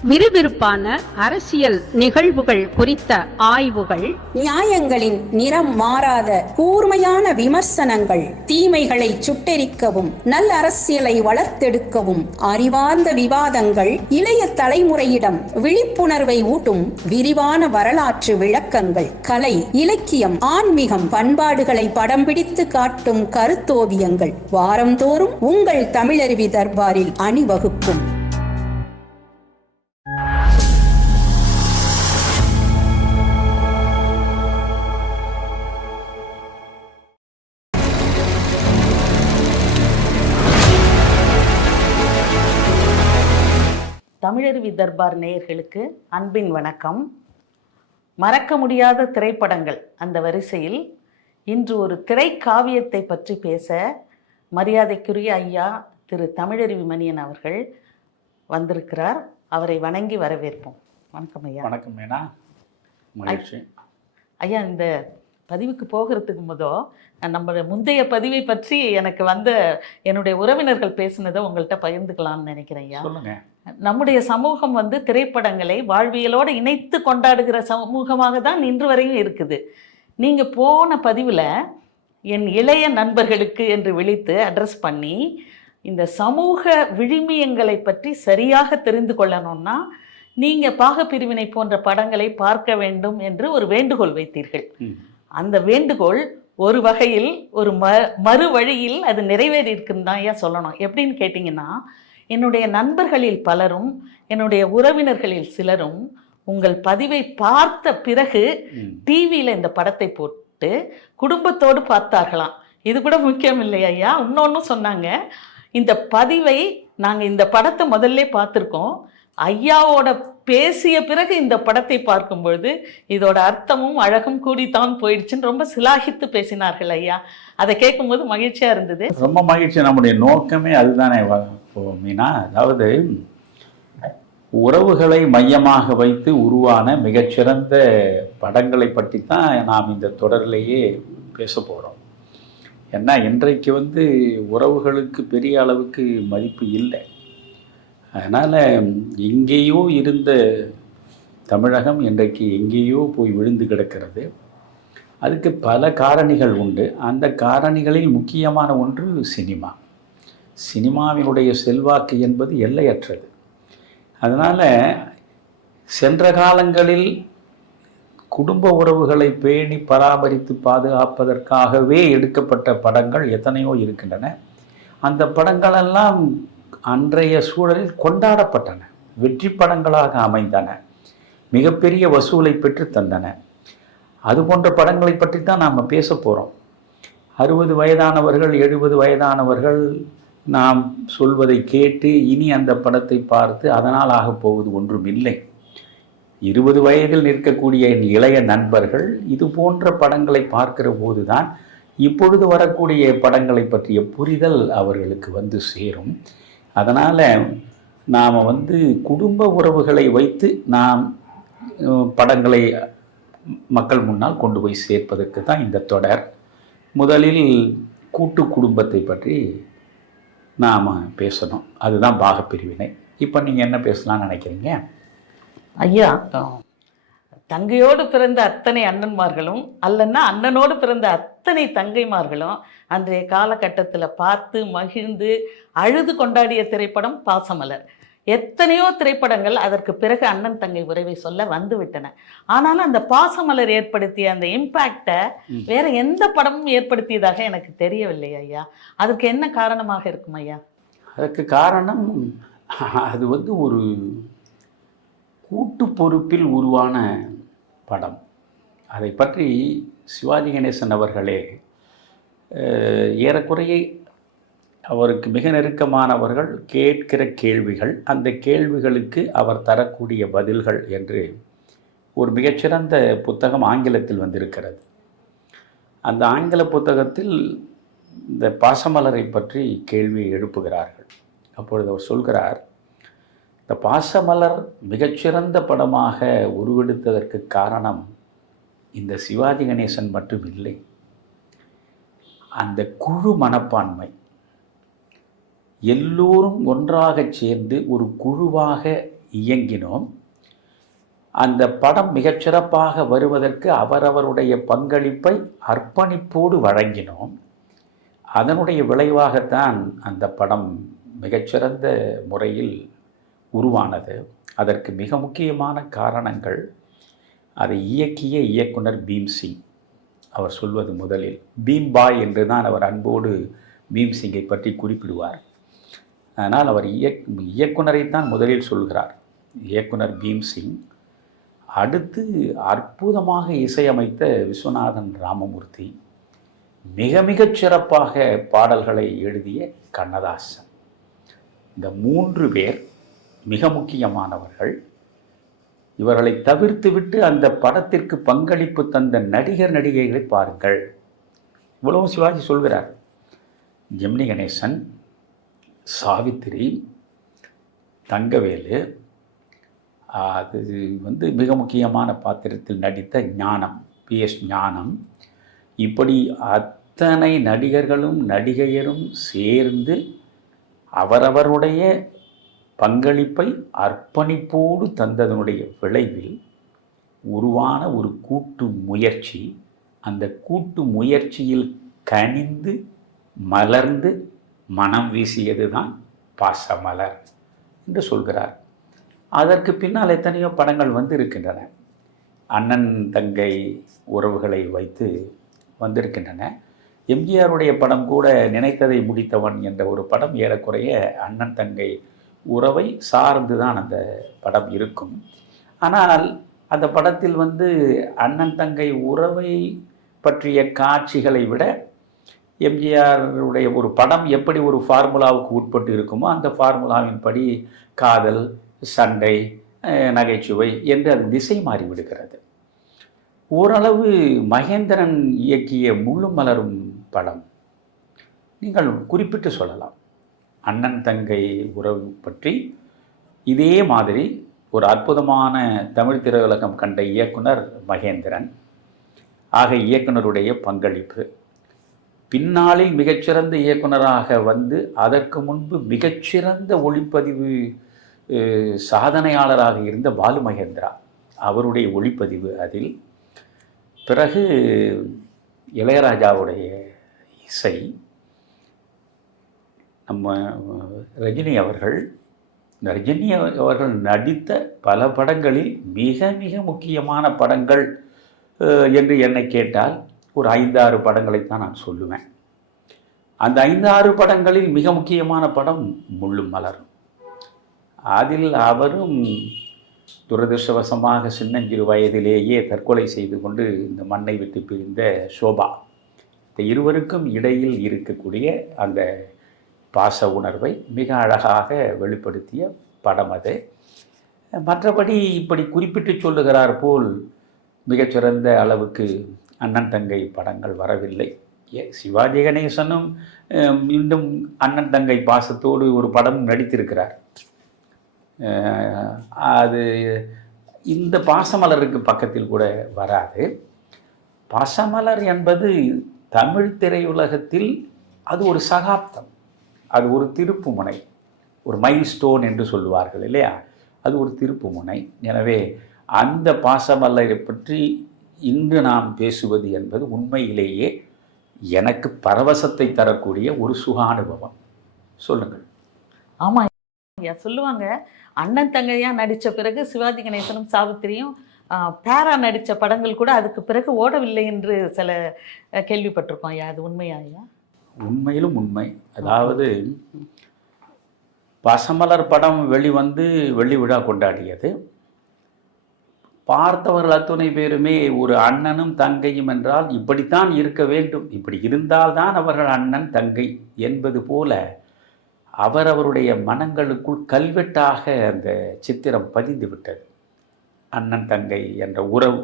விறுவிறுப்பான அரசியல் நிகழ்வுகள் குறித்த ஆய்வுகள், நியாயங்களின் நிறம் மாறாத கூர்மையான விமர்சனங்கள், தீமைகளை சுட்டெரிக்கவும் நல்ல அரசியலை வளர்த்தெடுக்கவும் அறிவார்ந்த விவாதங்கள், இளைய தலைமுறையிடம் விழிப்புணர்வை ஊட்டும் விரிவான வரலாற்று விளக்கங்கள், கலை, இலக்கியம், ஆன்மீகம், பண்பாடுகளை படம் பிடித்து காட்டும் கருத்தோவியங்கள் வாரந்தோறும் உங்கள் தமிழருவி தர்பாரில் அணிவகுக்கும். தமிழருவி தர்பார் நேயர்களுக்கு அன்பின் வணக்கம். மறக்க முடியாத திரைப்படங்கள் அந்த வரிசையில் இன்று ஒரு திரைக்காவியத்தை பற்றி பேச மரியாதைக்குரிய ஐயா திரு தமிழருவி மணியன் அவர்கள் வந்திருக்கிறார். அவரை வணங்கி வரவேற்போம். வணக்கம் ஐயா. வணக்கம் மேனா, மகிழ்ச்சி. ஐயா, இந்த பதிவுக்கு போகிறதுக்கு நம்ம முந்தைய பதிவை பற்றி எனக்கு என்னுடைய உறவினர்கள் பேசினதை உங்கள்கிட்ட பகிர்ந்துக்கலாம்னு நினைக்கிறேன் ஐயா. சொல்லுங்க. நம்முடைய சமூகம் திரைப்படங்களை வாழ்வியலோடு இணைத்து கொண்டாடுகிற சமூகமாக தான் இன்று வரையும் இருக்குது. நீங்கள் போன பதிவில் என் இளைய நண்பர்களுக்கு என்று விழித்து அட்ரஸ் பண்ணி இந்த சமூக விழுமியங்களை பற்றி சரியாக தெரிந்து கொள்ளணும்னா நீங்கள் பாகப்பிரிவினை போன்ற படங்களை பார்க்க வேண்டும் என்று ஒரு வேண்டுகோள் வைத்தீர்கள். அந்த வேண்டுகோள் ஒரு வகையில் ஒரு மறு வழியில் அது நிறைவேறி இருக்குன்னு தான் ஐயா சொல்லணும். எப்படின்னு கேட்டிங்கன்னா, என்னுடைய நண்பர்களில் பலரும் என்னுடைய உறவினர்களில் சிலரும் உங்கள் பதிவை பார்த்த பிறகு டிவியில் இந்த படத்தை போட்டு குடும்பத்தோடு பார்த்தார்களாம். இது கூட முக்கியம் இல்லை ஐயா. இன்னொன்னும் சொன்னாங்க, இந்த பதிவை நாங்கள் இந்த படத்தை முதல்ல பார்த்துருக்கோம், ஐயாவோட பேசிய பிறகு இந்த படத்தை பார்க்கும் பொழுது இதோட அர்த்தமும் அழகும் கூடித்தான் போயிடுச்சுன்னு ரொம்ப சிலாகித்து பேசினார்கள் ஐயா. அதை கேட்கும்போது மகிழ்ச்சியா இருந்தது. ரொம்ப மகிழ்ச்சி. நம்முடைய நோக்கமே அதுதானே மீனா. அதாவது உறவுகளை மையமாக வைத்து உருவான மிகச்சிறந்த படங்களை பற்றி தான் நாம் இந்த தொடரிலேயே பேச போகிறோம். ஏன்னா இன்றைக்கு உறவுகளுக்கு பெரிய அளவுக்கு மதிப்பு இல்லை. அதனால் எங்கேயோ இருந்த தமிழகம் இன்றைக்கு எங்கேயோ போய் விழுந்து கிடக்கிறது. அதுக்கு பல காரணிகள் உண்டு. அந்த காரணிகளில் முக்கியமான ஒன்று சினிமா. சினிமாவினுடைய செல்வாக்கு என்பது எல்லையற்றது. அதனால் சென்ற காலங்களில் குடும்ப உறவுகளை பேணி பராமரித்து பாதுகாப்பதற்காகவே எடுக்கப்பட்ட படங்கள் எத்தனையோ இருக்கின்றன. அந்த படங்களெல்லாம் அன்றைய சூழலில் கொண்டாடப்பட்டன, வெற்றி படங்களாக அமைந்தன, மிகப்பெரிய வசூலை பெற்று தந்தன. அது போன்ற படங்களை பற்றி தான் நாம் பேச போகிறோம். 60 வயதானவர்கள் 70 வயதானவர்கள் நாம் சொல்வதை கேட்டு இனி அந்த படத்தை பார்த்து அதனால் ஆகப்போவது ஒன்றும் இல்லை. 20 வயதில் நிற்கக்கூடிய என் இளைய நண்பர்கள் இது போன்ற படங்களை பார்க்கிற போது தான் இப்பொழுது வரக்கூடிய படங்களை பற்றிய புரிதல் அவர்களுக்கு சேரும். அதனால் நாம் குடும்ப உறவுகளை வைத்து நாம் படங்களை மக்கள் முன்னால் கொண்டு போய் சேர்ப்பதற்கு தான் இந்த தொடர். முதலில் கூட்டு குடும்பத்தை பற்றி நாம் பேசணும். அதுதான் பாகப்பிரிவினை. இப்போ நீங்கள் என்ன பேசலாம்னு நினைக்கிறீங்க ஐயா? தங்கையோடு பிறந்த அத்தனை அண்ணன்மார்களும் அல்லன்னா அண்ணனோடு பிறந்த அத்தனை தங்கைமார்களும் அன்றைய காலகட்டத்தில் பார்த்து மகிழ்ந்து அழுது கொண்டாடிய திரைப்படம் பாசமலர். எத்தனையோ திரைப்படங்கள் அதற்கு பிறகு அண்ணன் தங்கை உறவை சொல்ல வந்துவிட்டன. ஆனாலும் அந்த பாசமலர் ஏற்படுத்திய அந்த இம்பேக்டை வேற எந்த படமும் ஏற்படுத்தியதாக எனக்கு தெரியவில்லை ஐயா. அதற்கு என்ன காரணமாக இருக்கும் ஐயா? அதற்கு காரணம் அது ஒரு கூட்டு பொறுப்பில் உருவான படம். அதை பற்றி சிவாஜி கணேசன் அவர்களே ஏறக்குறைய அவருக்கு மிக நெருக்கமானவர்கள் கேட்கிற கேள்விகள், அந்த கேள்விகளுக்கு அவர் தரக்கூடிய பதில்கள் என்று ஒரு மிகச்சிறந்த புத்தகம் ஆங்கிலத்தில் வந்திருக்கிறது. அந்த ஆங்கில புத்தகத்தில் இந்த பாசமலரை பற்றி கேள்வி எழுப்புகிறார்கள். அப்பொழுது அவர் சொல்கிறார், இந்த பாசமலர் மிகச்சிறந்த படமாக உருவெடுத்ததற்கு காரணம் இந்த சிவாஜி கணேசன் மட்டும் இல்லை, அந்த குழு மனப்பான்மை. எல்லோரும் ஒன்றாக சேர்ந்து ஒரு குழுவாக இயங்கினோம். அந்த படம் மிகச்சிறப்பாக வருவதற்கு அவரவருடைய பங்களிப்பை அர்ப்பணிப்போடு வழங்கினோம். அதனுடைய விளைவாகத்தான் அந்த படம் மிகச்சிறந்த முறையில் உருவானது. அதற்கு மிக முக்கியமான காரணங்கள், அதை இயக்கிய இயக்குனர் பீம்சிங். அவர் சொல்வது முதலில் பீம் பாய் என்று தான் அவர் அன்போடு பீம்சிங்கை பற்றி குறிப்பிடுவார். அதனால் அவர் இயக்குனரைத்தான் முதலில் சொல்கிறார், இயக்குனர் பீம்சிங். அடுத்து அற்புதமாக இசையமைத்த விஸ்வநாதன் ராமமூர்த்தி, மிக மிகச் சிறப்பாக பாடல்களை எழுதிய கண்ணதாசன். இந்த 3 பேர் மிக முக்கியமானவர்கள். இவர்களை தவிர்த்துவிட்டு அந்த படத்திற்கு பங்களிப்பு தந்த நடிகர் நடிகைகளை பாருங்கள். இவ்வளவும் சிவாஜி சொல்கிறார். ஜெமினி கணேசன், சாவித்திரி, தங்கவேலு, அது மிக முக்கியமான பாத்திரத்தில் நடித்த ஞானம், PS ஞானம், இப்படி அத்தனை நடிகர்களும் நடிகையரும் சேர்ந்து அவரவருடைய பங்களிப்பை அர்ப்பணிப்போடு தந்ததனுடைய விளைவில் உருவான ஒரு கூட்டு முயற்சி. அந்த கூட்டு முயற்சியில் கனிந்து மலர்ந்து மனம் வீசியது தான் பாசமலர் என்று சொல்கிறார். அதற்கு பின்னால் எத்தனையோ படங்கள் இருக்கின்றன. அண்ணன் தங்கை உறவுகளை வைத்து வந்திருக்கின்றன. எம்ஜிஆருடைய படம் கூட நினைத்ததை முடித்தவன் என்ற ஒரு படம் ஏறக்குறைய அண்ணன் தங்கை உறவை சார்ந்து தான் அந்த படம் இருக்கும். ஆனால் அந்த படத்தில் அண்ணன் தங்கை உறவை பற்றிய காட்சிகளை விட எம்ஜிஆருடைய ஒரு படம் எப்படி ஒரு ஃபார்முலாவுக்கு உட்பட்டு இருக்குமோ அந்த ஃபார்முலாவின் படி காதல், சண்டை, நகைச்சுவை என்று அது திசை மாறிவிடுகிறது. ஓரளவு மகேந்திரன் இயக்கிய முள்ளும் மலரும் படம் நீங்கள் குறிப்பிட்டு சொல்லலாம். அண்ணன் தங்கை உறவு பற்றி இதே மாதிரி ஒரு அற்புதமான தமிழ் திரையுலகம் கண்ட இயக்குனர் மகேந்திரன். ஆக இயக்குனருடைய பங்களிப்பு, பின்னாளில் மிகச்சிறந்த இயக்குனராக அதற்கு முன்பு மிகச்சிறந்த ஒளிப்பதிவு சாதனையாளராக இருந்த பாலு மகேந்திரா, அவருடைய ஒளிப்பதிவு. அதில் பிறகு இளையராஜாவுடைய இசை, நம்ம ரஜினி அவர்கள் நடித்த பல படங்களில் மிக மிக முக்கியமான படங்கள் என்று என்னை கேட்டால் ஒரு 5-6 படங்களைத்தான் நான் சொல்லுவேன். அந்த 5-6 படங்களில் மிக முக்கியமான படம் முள்ளும் மலரும். அதில் அவரும் துரதிருஷ்டவசமாக சின்னஞ்சிறு வயதிலேயே தற்கொலை செய்து கொண்டு இந்த மண்ணை விட்டு பிரிந்த சோபா, இந்த இருவருக்கும் இடையில் இருக்கக்கூடிய அந்த பாச உணர்வை மிக அழகாக வெளிப்படுத்திய படம் அது. மற்றபடி இப்படி குறிப்பிட்டு சொல்லுகிறார் போல் மிகச்சிறந்த அளவுக்கு அண்ணன் தங்கை படங்கள் வரவில்லை. சிவாஜி கணேசனும் மீண்டும் அண்ணன் தங்கை பாசத்தோடு ஒரு படம் நடித்திருக்கிறார். அது இந்த பாசமலருக்கு பக்கத்தில் கூட வராது. பாசமலர் என்பது தமிழ் திரையுலகத்தில் அது ஒரு சகாப்தம், அது ஒரு திருப்புமுனை, ஒரு மைல்ஸ்டோன் என்று சொல்லுவார்கள் இல்லையா, அது ஒரு திருப்புமுனை. எனவே அந்த பாசமலரை பற்றி இன்று நாம் பேசுவது என்பது உண்மையிலேயே எனக்கு பரவசத்தை தரக்கூடிய ஒரு சுகானுபவம். சொல்லுங்கள். ஆமாம் ஐயா, சொல்லுவாங்க அண்ணன் தங்கையா நடித்த பிறகு சிவாஜி கணேசனும் சாவித்திரியும் பேரா நடித்த படங்கள் கூட அதுக்கு பிறகு ஓடவில்லை என்று சில கேள்விப்பட்டிருக்கோம் ஐயா, அது உண்மையா ஐயா? உண்மையிலும் உண்மை. அதாவது பாசமலர் படம் வெள்ளி விழா கொண்டாடியது. பார்த்தவர்கள் அத்துணை பேருமே ஒரு அண்ணனும் தங்கையும் என்றால் இப்படித்தான் இருக்க வேண்டும், இப்படி இருந்தால்தான் அவர்கள் அண்ணன் தங்கை என்பது போல அவரவருடைய மனங்களுக்குள் கல்வெட்டாக அந்த சித்திரம் பதிந்து விட்டது, அண்ணன் தங்கை என்ற உறவு.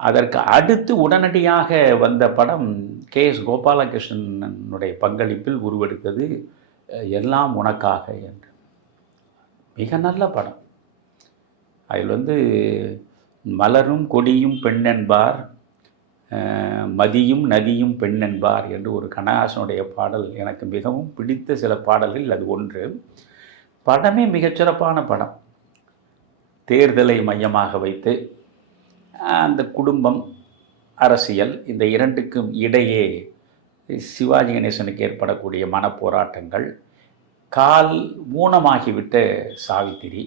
அதற்கு அடுத்து உடனடியாக வந்த படம் KS கோபாலகிருஷ்ணனுடைய பங்களிப்பில் உருவெடுத்தது எல்லாம் உனக்காக என்று. மிக நல்ல படம். அதில் மலரும் கொடியும் பெண்ணென்பார், மதியும் நதியும் பெண்ணென்பார் என்று ஒரு கண்ணதாசனுடைய பாடல் எனக்கு மிகவும் பிடித்த சில பாடல்கள் அது ஒன்று. படமே மிகச்சிறப்பான படம். தேர்தலை மையமாக வைத்து அந்த குடும்பம், அரசியல் இந்த இரண்டுக்கும் இடையே சிவாஜி கணேசனுக்கு ஏற்படக்கூடிய மனப்போராட்டங்கள், கால் ஊனமாகிவிட்ட சாவித்திரி,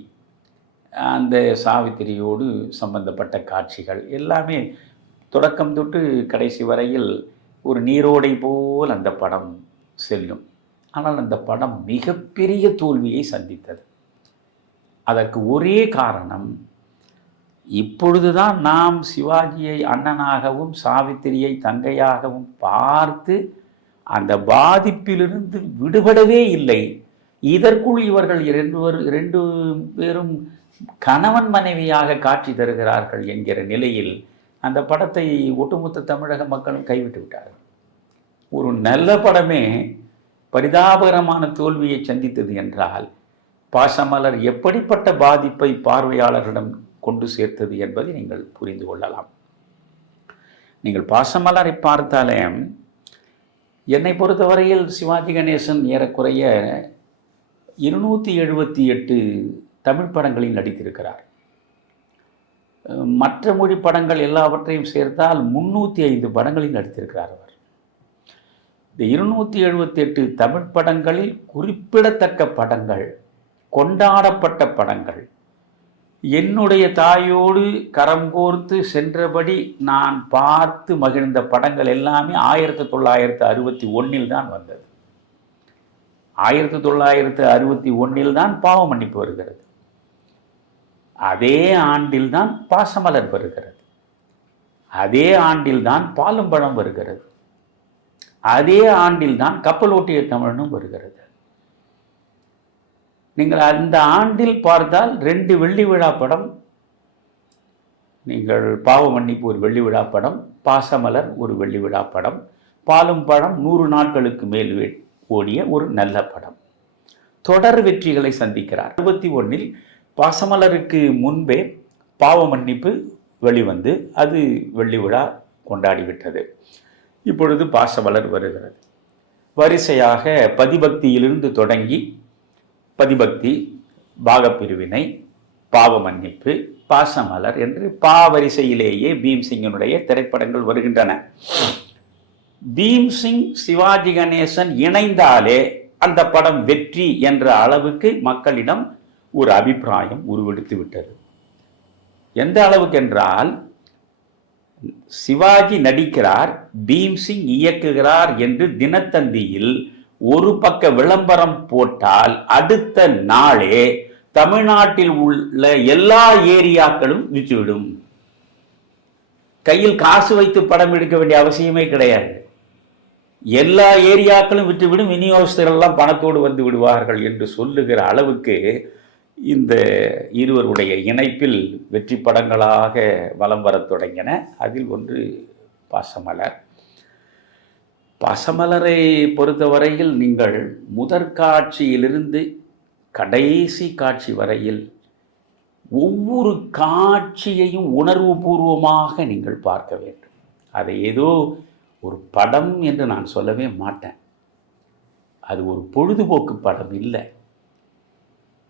அந்த சாவித்திரியோடு சம்பந்தப்பட்ட காட்சிகள் எல்லாமே தொடக்கம் தொட்டு கடைசி வரையில் ஒரு நீரோடை போல் அந்த படம் செல்லும். ஆனால் அந்த படம் மிகப்பெரிய தோல்வியை சந்தித்தது. அதற்கு ஒரே காரணம், இப்பொழுதுதான் நாம் சிவாஜியை அண்ணனாகவும் சாவித்திரியை தங்கையாகவும் பார்த்து அந்த பாதிப்பிலிருந்து விடுபடவே இல்லை. இதற்குள் இவர்கள் இரண்டு பேரும் கணவன் மனைவியாக காட்சி தருகிறார்கள் என்கிற நிலையில் அந்த படத்தை ஒட்டுமொத்த தமிழக மக்களும் கைவிட்டு விட்டார்கள். ஒரு நல்ல படமே பரிதாபகரமான தோல்வியை சந்தித்தது என்றால் பாசமலர் எப்படிப்பட்ட பாதிப்பை பார்வையாளர்களிடம் கொண்டு சேர்த்தது என்பதை நீங்கள் புரிந்து கொள்ளலாம். நீங்கள் பாசமலரை பார்த்தாலே என்னை பொறுத்தவரையில் சிவாஜி கணேசன் ஏறக்குறைய 278 தமிழ் படங்களில் நடித்திருக்கிறார். மற்ற மொழி படங்கள் எல்லாவற்றையும் சேர்த்தால் 305 படங்களில் நடித்திருக்கிறார் அவர். இந்த 278 தமிழ் படங்களில் குறிப்பிடத்தக்க படங்கள், கொண்டாடப்பட்ட படங்கள், என்னுடைய தாயோடு கரம் கோர்த்து சென்றபடி நான் பார்த்து மகிழ்ந்த படங்கள் எல்லாமே 1961 தான் வந்தது. 1961 தான் பாவ மன்னிப்பு வருகிறது. அதே ஆண்டில்தான் பாசமலர் வருகிறது. அதே ஆண்டில்தான் பாலும் பழம் வருகிறது. அதே ஆண்டில்தான் கப்பலோட்டிய தமிழனும் வருகிறது. நீங்கள் அந்த ஆண்டில் பார்த்தால் 2 வெள்ளி விழா படம், நீங்கள் பாவ மன்னிப்பு ஒரு வெள்ளி விழா படம், பாசமலர் ஒரு வெள்ளி விழா படம், பாலும் பழம் 100 நாட்களுக்கு மேல் ஓடிய ஒரு நல்ல படம். தொடர் வெற்றிகளை சந்திக்கிறார். 61 பாசமலருக்கு முன்பே பாவ மன்னிப்பு வெளிவந்து அது வெள்ளி விழா கொண்டாடிவிட்டது. இப்பொழுது பாசமலர் வருகிறது. வரிசையாக பதிபக்தியிலிருந்து தொடங்கி பதிபக்தி, பாகப்பிரிவினை, பாவ மன்னிப்பு, பாசமலர் என்று பாவரிசையிலேயே பீம்சிங்கினுடைய திரைப்படங்கள் வருகின்றன. பீம்சிங் சிவாஜி கணேசன் இணைந்தாலே அந்த படம் வெற்றி என்ற அளவுக்கு மக்களிடம் ஒரு அபிப்பிராயம் உருவெடுத்து விட்டது. எந்த அளவுக்கு என்றால், சிவாஜி நடிக்கிறார், பீம்சிங் இயக்குகிறார் என்று தினத்தந்தியில் ஒரு பக்க விளம்பரம் போட்டால் அடுத்த நாளே தமிழ்நாட்டில் உள்ள எல்லா ஏரியாக்களும் விற்றுவிடும். கையில் காசு வைத்து படம் எடுக்க வேண்டிய அவசியமே கிடையாது. எல்லா ஏரியாக்களும் விட்டுவிடும், விநியோகஸ்தர்கள் எல்லாம் பணத்தோடு வந்து விடுவார்கள் என்று சொல்லுகிற அளவுக்கு இந்த இருவருடைய இணைப்பில் வெற்றி படங்களாக வலம் வரத் தொடங்கின. அதில் ஒன்று பாசமலர். பாசமலரை பொறுத்தவரையில் நீங்கள் முதற் காட்சியிலிருந்து கடைசி காட்சி வரையில் ஒவ்வொரு காட்சியையும் உணர்வு பூர்வமாக நீங்கள் பார்க்க வேண்டும். அதை ஏதோ ஒரு படம் என்று நான் சொல்லவே மாட்டேன். அது ஒரு பொழுதுபோக்கு படம் இல்லை.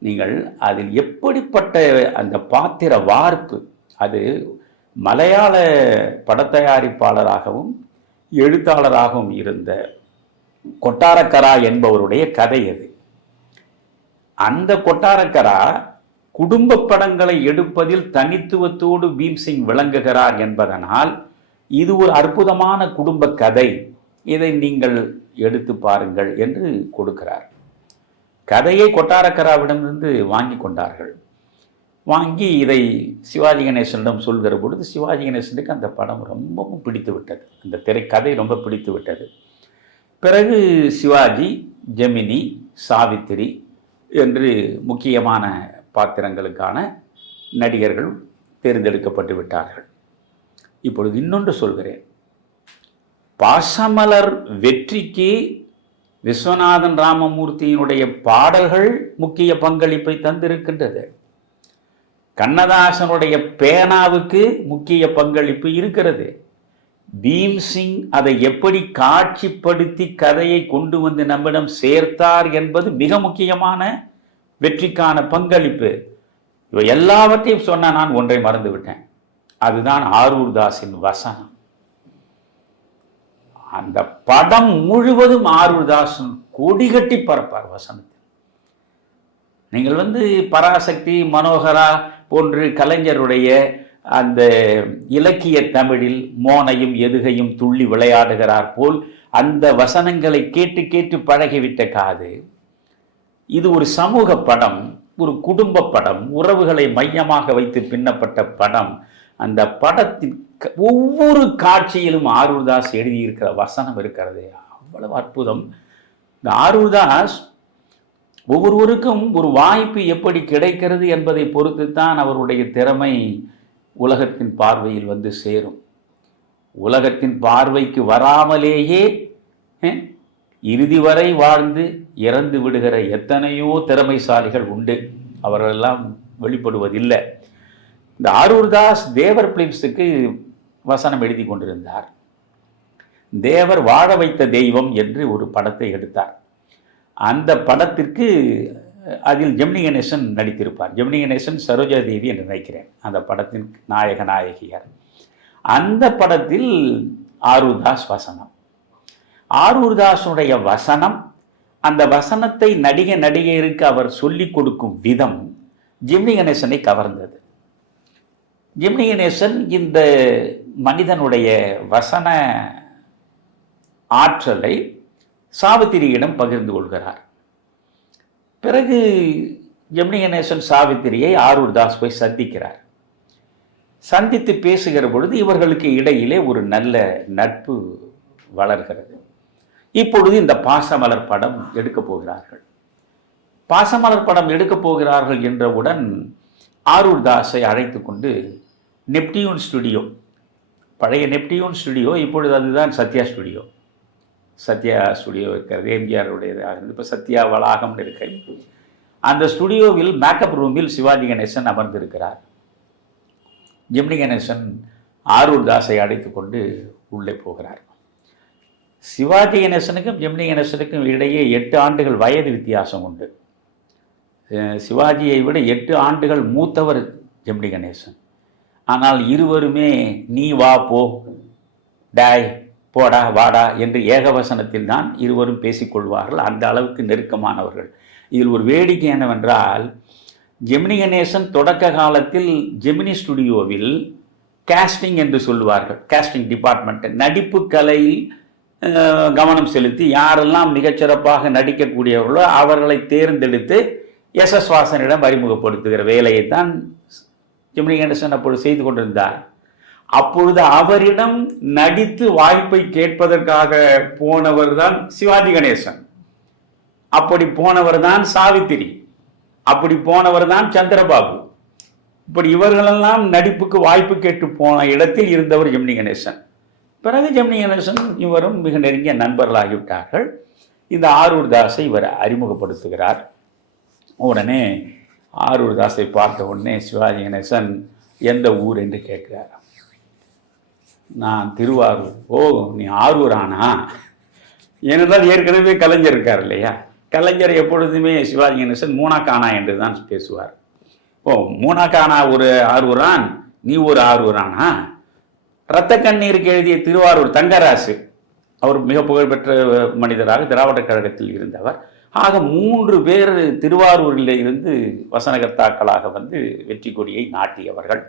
நீங்கள் அதில் எப்படிப்பட்ட அந்த பாத்திர வார்ப்பு, அது மலையாள படத்தயாரிப்பாளராகவும் எழுத்தாளராகவும் இருந்த கொட்டாரக்கரா என்பவருடைய கதை அது. அந்த கொட்டாரக்கரா குடும்ப படங்களை எடுப்பதில் தனித்துவத்தோடு பீம்சிங் விளங்குகிறார் என்பதனால் இது ஒரு அற்புதமான குடும்ப கதை, இதை நீங்கள் எடுத்து பாருங்கள் என்று கொடுக்கிறார். கதையை கொட்டாரக்கராவிடமிருந்து வாங்கி கொண்டார்கள். வாங்கி இதை சிவாஜி கணேசனிடம் சொல்கிற பொழுது சிவாஜி கணேசனுக்கு அந்த படம் ரொம்பவும் பிடித்து விட்டது. அந்த திரைக்கதை ரொம்ப பிடித்து விட்டது. பிறகு சிவாஜி, ஜெமினி, சாவித்திரி என்று முக்கியமான பாத்திரங்களுக்கான நடிகர்கள் தேர்ந்தெடுக்கப்பட்டு விட்டார்கள். இப்பொழுது இன்னொன்று சொல்கிறேன். பாசமலர் வெற்றிக்கு விஸ்வநாதன் ராமமூர்த்தியினுடைய பாடல்கள் முக்கிய பங்களிப்பை தந்திருக்கின்றது. கண்ணதாசனுடைய பேனாவுக்கு முக்கிய பங்களிப்பு இருக்கிறது. பீம்சிங் அதை எப்படி காட்சிப்படுத்தி கதையை கொண்டு வந்து நம்மிடம் சேர்த்தார் என்பது மிக முக்கியமான வெற்றிக்கான பங்களிப்பு. இவை எல்லாவற்றையும் சொன்ன நான் ஒன்றை மறந்து விட்டேன். அதுதான் ஆரூர் தாஸின் வசனம். அந்த படம் முழுவதும் ஆரூர் தாஸின் கொடிகட்டி பரப்பார் வசனத்தை. நீங்கள் பராசக்தி, மனோகரா போன்று கலைஞருடைய அந்த இலக்கிய தமிழில் மோனையும் எதுகையும் துள்ளி விளையாடுகிறார் போல் அந்த வசனங்களை கேட்டு கேட்டு பழகிவிட்ட காது. இது ஒரு சமூக படம், ஒரு குடும்ப படம், உறவுகளை மையமாக வைத்து பின்னப்பட்ட படம். அந்த படத்தின் ஒவ்வொரு காட்சியிலும் ஆரூர் தாஸ் எழுதியிருக்கிற வசனம் இருக்கிறது, அவ்வளவு அற்புதம். இந்த ஆரூர் தாஸ் ஒவ்வொருவருக்கும் ஒரு வாய்ப்பு எப்படி கிடைக்கிறது என்பதை பொறுத்து தான் அவருடைய திறமை உலகத்தின் பார்வையில் சேரும். உலகத்தின் பார்வைக்கு வராமலேயே இறுதி வரை வாழ்ந்து இறந்து விடுகிற எத்தனையோ திறமைசாலிகள் உண்டு, அவர்களெல்லாம் வெளிப்படுவதில்லை. இந்த ஆரூர் தாஸ் தேவர் பிலிம்ஸுக்கு வசனம் எழுதி கொண்டிருந்தார். தேவர் வாழ வைத்த தெய்வம் என்று ஒரு படத்தை எடுத்தார். அந்த படத்திற்கு அதில் ஜெமினி கணேசன் நடித்திருப்பார். ஜெமினி கணேசன் சரோஜா தேவி என்று நினைக்கிறேன் அந்த படத்தின் நாயக நாயகியார். அந்த படத்தில் ஆரூர் தாஸ் வசனம். ஆரூர் தாஸுடைய வசனம், அந்த வசனத்தை நடிகருக்கு அவர் சொல்லிக் கொடுக்கும் விதம் ஜெமினி கணேசனை கவர்ந்தது. ஜெமினி கணேசன் இந்த மனிதனுடைய வசன ஆற்றலை சாவித்திரியிடம் பகிர்ந்து கொள்கிறார். பிறகு ஜெமினி கணேசன் சாவித்திரியை ஆரூர் தாஸ் போய் சந்திக்கிறார். சந்தித்து பேசுகிற பொழுது இவர்களுக்கு இடையிலே ஒரு நல்ல நட்பு வளர்கிறது. இப்பொழுது இந்த பாசமலர் படம் எடுக்கப் போகிறார்கள். பாசமலர் படம் எடுக்கப் போகிறார்கள் என்றவுடன் ஆரூர் தாஸை அழைத்து கொண்டு நெப்டியூன் ஸ்டுடியோ, பழைய நெப்டியூன் ஸ்டுடியோ, இப்பொழுது அதுதான் சத்யா ஸ்டுடியோ. சத்யா ஸ்டுடியோ இருக்கிறது, எம்ஜிஆருடையதாக இருந்து இப்போ சத்யா வளாகம்னு இருக்கிறது. அந்த ஸ்டுடியோவில் மேக்கப் ரூமில் சிவாஜி கணேசன் அமர்ந்திருக்கிறார். ஜெமினி கணேசன் ஆரூர் தாஸை அழைத்து கொண்டு உள்ளே போகிறார். சிவாஜி கணேசனுக்கும் ஜெமினி கணேசனுக்கும் இடையே 8 ஆண்டுகள் வயது வித்தியாசம் உண்டு. சிவாஜியை விட 8 ஆண்டுகள் மூத்தவர் ஜெமினி கணேசன். ஆனால் இருவருமே நீ வா போ, டாய் போடா வாடா என்று ஏகவசனத்தில் தான் இருவரும் பேசிக்கொள்வார்கள். அந்த அளவுக்கு நெருக்கமானவர்கள். இதில் ஒரு வேடிக்கை என்னவென்றால், ஜெமினி கணேசன் தொடக்க காலத்தில் ஜெமினி ஸ்டுடியோவில் காஸ்டிங் என்று சொல்லுவார்கள், காஸ்டிங் டிபார்ட்மெண்ட், நடிப்பு கலையில் கவனம் செலுத்தி யாரெல்லாம் மிகச்சிறப்பாக நடிக்கக்கூடியவர்களோ அவர்களை தேர்ந்தெடுத்து எஸ்.எஸ். வாசனிடம் அறிமுகப்படுத்துகிற வேலையைத்தான் ஜெமினி கணேசன் அப்பொழுது செய்து கொண்டிருந்தார். அப்பொழுது அவரிடம் நடித்து வாய்ப்பை கேட்பதற்காக போனவர் தான் சிவாஜி கணேசன், அப்படி போனவர் தான் சாவித்திரி, அப்படி போனவர் தான் சந்திரபாபு. இப்படி இவர்களெல்லாம் நடிப்புக்கு வாய்ப்பு கேட்டு போன இடத்தில் இருந்தவர் ஜெமினி கணேசன். பிறகு ஜெமினி கணேசன் இவரும் மிக நெருங்கிய நண்பர்களாகிவிட்டார்கள். இந்த ஆரூர் தாஸை இவர் அறிமுகப்படுத்துகிறார். உடனே ஆரூர் தாஸை பார்த்த உடனே சிவாஜி கணேசன் எந்த ஊர் என்று கேட்கிறார். நான் திருவாரூர். ஓ, நீ ஆரூரானா? ஏனென்றால் ஏற்கனவே கலைஞர் இருக்கார் இல்லையா, கலைஞர் எப்பொழுதுமே சிவாஜி கணேசன் மூணாக்கானா என்று தான் பேசுவார். ஓ, மூணாக்கானா ஒரு ஆரூரான், நீ ஒரு ஆரூரானா? இரத்த கண்ணீருக்கு எழுதிய திருவாரூர் தங்கராசு, அவர் மிக புகழ்பெற்ற மனிதராக திராவிட கழகத்தில் இருந்தவர். ஆக 3 பேர் திருவாரூரில் இருந்து வசனகர்த்தாக்களாக வெற்றி கொடியை நாட்டியவர்கள்.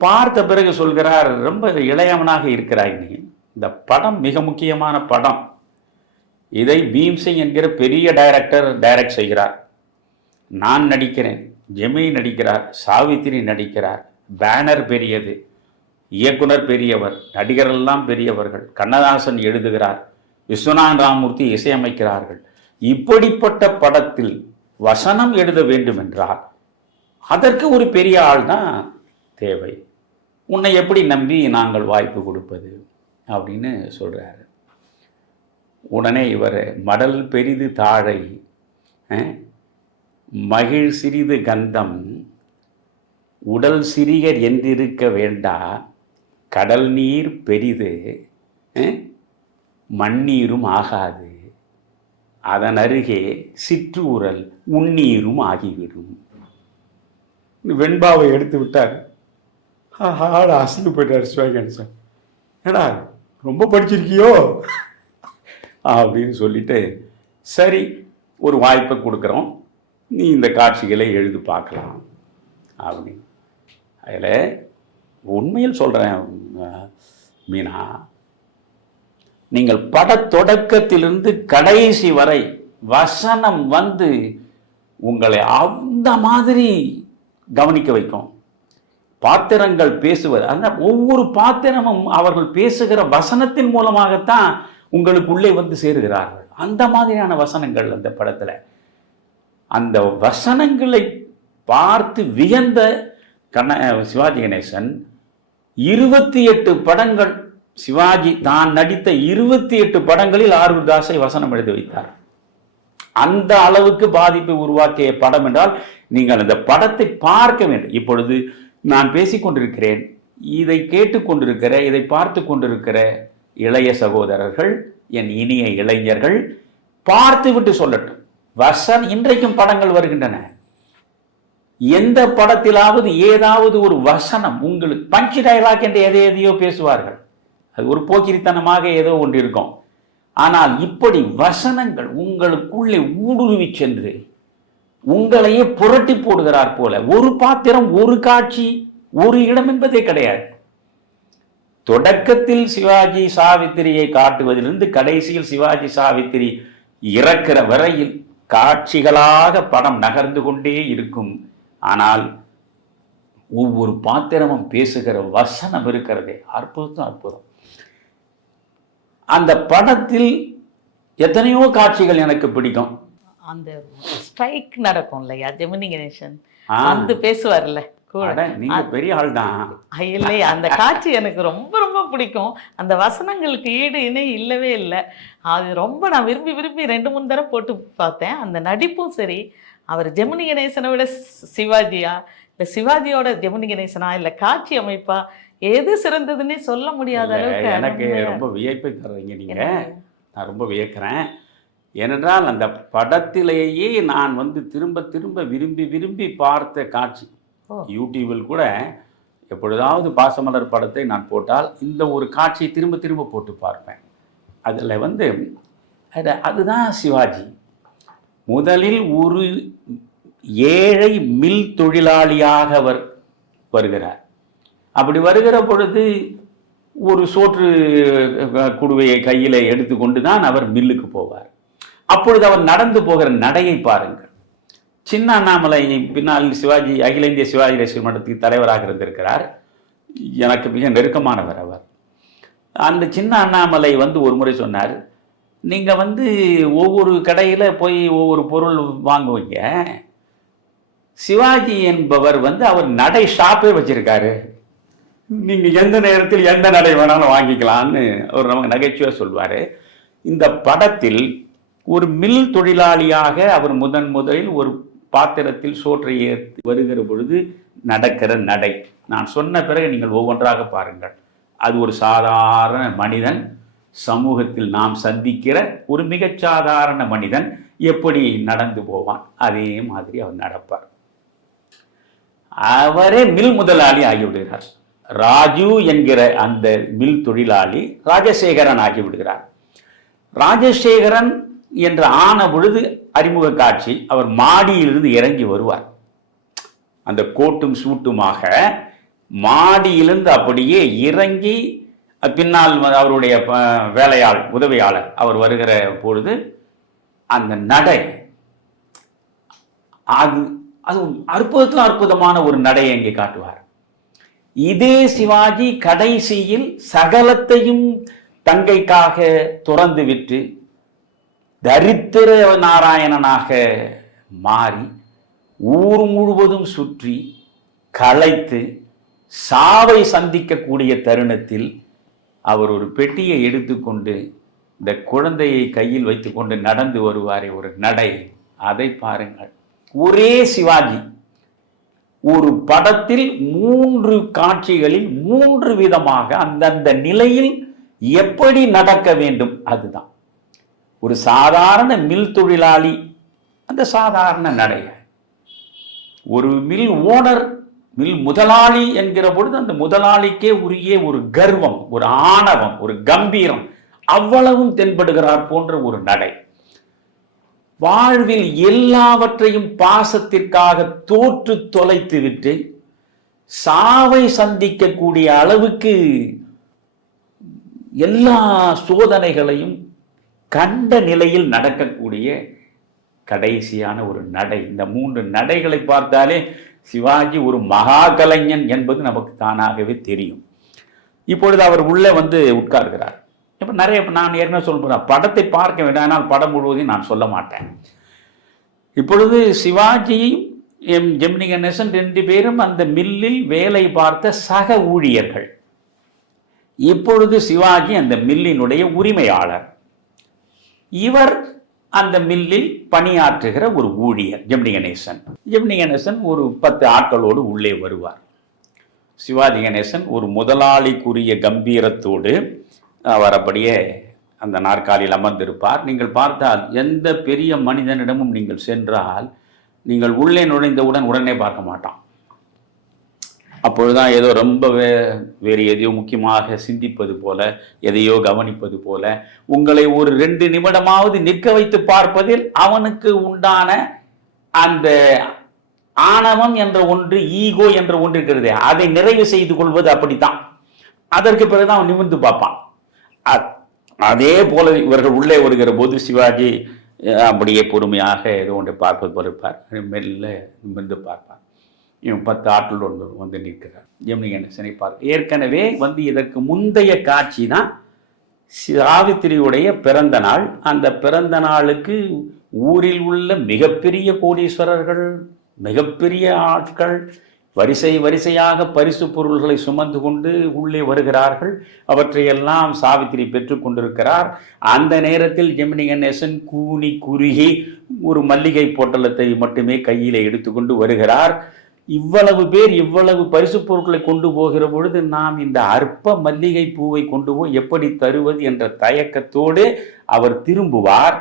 பார்த்த பிறகு சொல்கிறார், ரொம்ப இளையவனாக இருக்கிறாய் நீ, இந்த படம் மிக முக்கியமான படம், இதை பீம்சிங் என்கிற பெரிய டைரக்டர் டைரக்ட் செய்கிறார், நான் நடிக்கிறேன், ஜெமினி நடிக்கிறார், சாவித்திரி நடிக்கிறார், பேனர் பெரியது, இயக்குனர் பெரியவர், நடிகரெல்லாம் பெரியவர்கள், கண்ணதாசன் எழுதுகிறார், விஸ்வநாதன் ராமமூர்த்தி இசையமைக்கிறார்கள். இப்படிப்பட்ட படத்தில் வசனம் எழுத வேண்டும் என்றால் அதற்கு ஒரு பெரிய ஆள் தான் தேவை, உன்னை எப்படி நம்பி நாங்கள் வாய்ப்பு கொடுப்பது அப்படின்னு சொல்கிறாரு. உடனே இவர் மடல் பெரிது தாழை மகிழ் சிறிது கந்தம் உடல் சிறியர் என்றிருக்க வேண்டா கடல் நீர் பெரிது மண்ணீரும் ஆகாது அதன் அருகே சிற்றூரல் உண்ணீரும் ஆகிவிடும். வெண்பாவை எடுத்து விட்டார். ஆள் அசந்து போயிட்டார் சிவாஜி கணேசன். ஏடா ரொம்ப படிச்சிருக்கியோ அப்படின்னு சொல்லிட்டு, சரி ஒரு வாய்ப்பை கொடுக்குறோம், நீ இந்த காட்சிகளை எழுதி பார்க்கலாம் அப்படின்னு. அதில் உண்மையில் சொல்கிறேன் மீனா, நீங்கள் பட தொடக்கத்திலிருந்து கடைசி வரை வசனம் வந்து உங்களை அந்த மாதிரி கவனிக்க வைக்கும். பாத்திரங்கள் பேசுவது, அந்த ஒவ்வொரு பாத்திரமும் அவர்கள் பேசுகிற வசனத்தின் மூலமாகத்தான் உங்களுக்கு உள்ளே வந்து சேருகிறார்கள். அந்த மாதிரியான வசனங்கள் அந்த படத்துல. அந்த வசனங்களை பார்த்து வியந்த சிவாஜி கணேசன் 28 படங்கள், சிவாஜி தான் நடித்த 28 படங்களில் ஆரூர்தாஸை வசனம் எழுதி வைத்தார். அந்த அளவுக்கு பாதிப்பை உருவாக்கிய படம் என்றால் நீங்கள் அந்த படத்தை பார்க்க வேண்டும். இப்பொழுது நான் பேசிக்கொண்டிருக்கிறேன், இதை கேட்டுக்கொண்டிருக்கிற, இதை பார்த்து கொண்டிருக்கிற இளைய சகோதரர்கள், என் இனிய இளைஞர்கள் பார்த்து விட்டு சொல்லட்டும். இன்றைக்கும் படங்கள் வருகின்றன, எந்த படத்திலாவது ஏதாவது ஒரு வசனம் உங்களுக்கு பஞ்ச் டயலாக் என்று எதையோ பேசுவார்கள், அது ஒரு போக்கிரித்தனமாக ஏதோ ஒன்று இருக்கும். ஆனால் இப்படி வசனங்கள் உங்களுக்குள்ளே ஊடுருவி சென்று உங்களையே புரட்டி போடுகிறார் போல. ஒரு பாத்திரம், ஒரு காட்சி, ஒரு இடம் என்பதே கிடையாது. தொடக்கத்தில் சிவாஜி சாவித்திரியை காட்டுவதிலிருந்து கடைசியில் சிவாஜி சாவித்திரி இறக்கிற வரையில் காட்சிகளாக படம் நகர்ந்து கொண்டே இருக்கும். ஆனால் ஒவ்வொரு பாத்திரமும் பேசுகிற வசனம் இருக்கிறதே, அற்புதம் அற்புதம். அந்த படத்தில் எத்தனையோ காட்சிகள் எனக்கு பிடிக்கும். அந்த ஸ்ட்ரைக் நடக்கும் இல்லையா, ஜெமினி கணேசன் வந்து பேசுவார்ல கூட, நீங்க பெரிய ஆள் தான் இல்லையா, அந்த காட்சி எனக்கு ரொம்ப ரொம்ப பிடிக்கும். அந்த வசனங்களுக்கு ஈடு இணை இல்லவே இல்லை. அது ரொம்ப நான் விரும்பி விரும்பி 2-3 தடவை போட்டு பார்த்தேன். அந்த நடிப்பும் சரி, அவர் ஜெமினி கணேசனை விட சிவாஜியா, இல்லை சிவாஜியோட ஜெமினி கணேசனா, இல்லை காட்சி அமைப்பா, எது சிறந்ததுன்னே சொல்ல முடியாத அளவுக்கு எனக்கு ரொம்ப வியப்பை தர்றீங்க நீங்க. நான் ரொம்ப வியக்கிறேன். ஏனென்றால் அந்த படத்திலேயே நான் வந்து திரும்ப திரும்ப விரும்பி விரும்பி பார்த்த காட்சி. யூடியூபில் கூட எப்பொழுதாவது பாசமலர் படத்தை நான் போட்டால் இந்த ஒரு காட்சியை திரும்ப திரும்ப போட்டு பார்ப்பேன். அதில் வந்து அதுதான் சிவாஜி. முதலில் ஒரு ஏழை மில் தொழிலாளியாக அவர் வருகிறார். அப்படி வருகிற பொழுது ஒரு சோற்று குடுவையை கையில் எடுத்துக்கொண்டு தான் அவர் மில்லுக்கு போவார். அப்பொழுது அவர் நடந்து போகிற நடையை பாருங்கள். சின்ன அண்ணாமலை பின்னால் சிவாஜி அகில இந்திய சிவாஜி ரசிகர் மன்றத்துக்கு தலைவராக இருந்திருக்கிறார். எனக்கு மிக நெருக்கமானவர் அவர். அந்த சின்ன அண்ணாமலை வந்து ஒரு முறை சொன்னார், நீங்கள் வந்து ஒவ்வொரு கடையில் போய் ஒவ்வொரு பொருள் வாங்குவீங்க, சிவாஜி என்பவர் வந்து அவர் நடை ஷாப்பே வச்சிருக்காரு, நீங்கள் எந்த நேரத்தில் எந்த நடை வேணாலும் வாங்கிக்கலான்னு அவர் நமக்கு நகைச்சுவையாக சொல்வார். இந்த படத்தில் ஒரு மில் தொழிலாளியாக அவர் முதலில் ஒரு பாத்திரத்தில் சோற்றை ஏற்றி வருகிற பொழுது நடக்கிற நடை நான் சொன்ன பிறகு நீங்கள் ஒவ்வொன்றாக பாருங்கள். அது ஒரு சாதாரண மனிதன், சமூகத்தில் நாம் சந்திக்கிற ஒரு மிகச் சாதாரண மனிதன் எப்படி நடந்து போவான், அதே மாதிரி அவர் நடப்பார். அவரே மில் முதலாளி ஆகிவிடுகிறார். ராஜு என்கிற அந்த மில் தொழிலாளி ராஜசேகரன் ஆகிவிடுகிறார். ராஜசேகரன் என்று ஆன பொழுது அறிமுக காட்சி, அவர் மாடியிலிருந்து இறங்கி வருவார். அந்த கோட்டும் சூட்டுமாக மாடியிலிருந்து அப்படியே இறங்கி பின்னால் அவருடைய வேலையாள் உதவியாளர் அவர் வருகிற பொழுது அந்த நடை, அது அது அற்புதமான ஒரு நடையை இங்கே காட்டுவார். இதே சிவாஜி கடைசியில் சகலத்தையும் தங்கைக்காக துறந்து விட்டு தரித்திர நாராயணனாக மாறி ஊர் முழுவதும் சுற்றி களைத்து சாவை சந்திக்கக்கூடிய தருணத்தில் அவர் ஒரு பெட்டியை எடுத்துக்கொண்டு இந்த குழந்தையை கையில் வைத்துக்கொண்டு நடந்து வருவாரே ஒரு நடை, அதை பாருங்கள். ஒரே சிவாஜி ஒரு படத்தில் 3 காட்சிகளில் 3 விதமாக அந்தந்த நிலையில் எப்படி நடக்க வேண்டும். அதுதான் ஒரு சாதாரண மில் தொழிலாளி அந்த சாதாரண நடை, ஒரு மில் ஓனர் முதலாளி என்கிற பொழுது அந்த முதலாளிக்கே உரிய ஒரு கர்வம், ஒரு ஆணவம், ஒரு கம்பீரம் அவ்வளவும் தென்படுகிறார் போன்ற ஒரு நடை. வாழ்வில் எல்லாவற்றையும் பாசத்திற்காக தோற்று தொலைத்து விட்டு சாவை சந்திக்கக்கூடிய அளவுக்கு எல்லா சோதனைகளையும் கண்ட நிலையில் நடக்கக்கூடிய கடைசியான ஒரு நடை. இந்த 3 நடைகளை பார்த்தாலே சிவாஜி ஒரு மகா கலைஞன் என்பது நமக்கு தானாகவே தெரியும். இப்பொழுது அவர் உள்ளே வந்து உட்கார்கிறார். இப்போ நிறைய நான் ஏற்கனவே சொல்றேன், படத்தை பார்க்க வேண்டாம், ஆனால் படம் முழுவதையும் நான் சொல்ல மாட்டேன். இப்பொழுது சிவாஜியும் ஜெமினி கணேசன் 2 பேரும் அந்த மில்லில் வேலை பார்த்த சக ஊழியர்கள். இப்பொழுது சிவாஜி அந்த மில்லினுடைய உரிமையாளர், இவர் அந்த மில்லில் பணியாற்றுகிற ஒரு ஊழியர் ஜெமினி கணேசன். ஜெமினி கணேசன் ஒரு 10 ஆட்களோடு உள்ளே வருவார். சிவாஜி கணேசன் ஒரு முதலாளிக்குரிய கம்பீரத்தோடு அவர் அப்படியே அந்த நாற்காலியில் அமர்ந்திருப்பார். நீங்கள் பார்த்தால் எந்த பெரிய மனிதனிடமும் நீங்கள் சென்றால் நீங்கள் உள்ளே நுழைந்தவுடன் உடனே பார்க்க மாட்டான். அப்பொழுதுதான் ஏதோ ரொம்ப வேறு எதையோ முக்கியமாக சிந்திப்பது போல, எதையோ கவனிப்பது போல, உங்களை ஒரு 2 நிமிடமாவது நிற்க வைத்து பார்ப்பதில் அவனுக்கு உண்டான அந்த ஆணவம் என்ற ஒன்று, ஈகோ என்ற ஒன்று இருக்கிறது, அதை நிறைவு செய்து கொள்வது அப்படித்தான். அதற்கு பிறகுதான் அவன் நிமிர்ந்து பார்ப்பான். அதே போல இவர்கள் உள்ளே வருகிற போது சிவாஜி அப்படியே பொறுமையாக ஏதோ ஒன்றை பார்ப்பது போல இருப்பார். மெல்ல நிமிர்ந்து பார்ப்பார். இவன் 10 ஆட்களோடு வந்து நிற்கிறார். ஜெமினி கணேசனை பார்க்க ஏற்கனவே வந்து இதற்கு முந்தைய காட்சி தான் சாவித்திரியுடைய பிறந்த நாள். அந்த பிறந்த நாளுக்கு ஊரில் உள்ள மிகப்பெரிய கோடீஸ்வரர்கள், மிகப்பெரிய ஆட்கள் வரிசை வரிசையாக பரிசு பொருள்களை சுமந்து கொண்டு உள்ளே வருகிறார்கள். அவற்றையெல்லாம் சாவித்திரி பெற்றுக் கொண்டிருக்கிறார். அந்த நேரத்தில் ஜெமினி கணேசன் கூனி குறுகி ஒரு மல்லிகை பொட்டலத்தை மட்டுமே கையிலே எடுத்துக்கொண்டு வருகிறார். இவ்வளவு பேர் இவ்வளவு பரிசு பொருட்களை கொண்டு போகிற பொழுது நாம் இந்த அற்ப மல்லிகை பூவை கொண்டு போய் எப்படி தருவது என்ற தயக்கத்தோடு அவர் திரும்புவார்.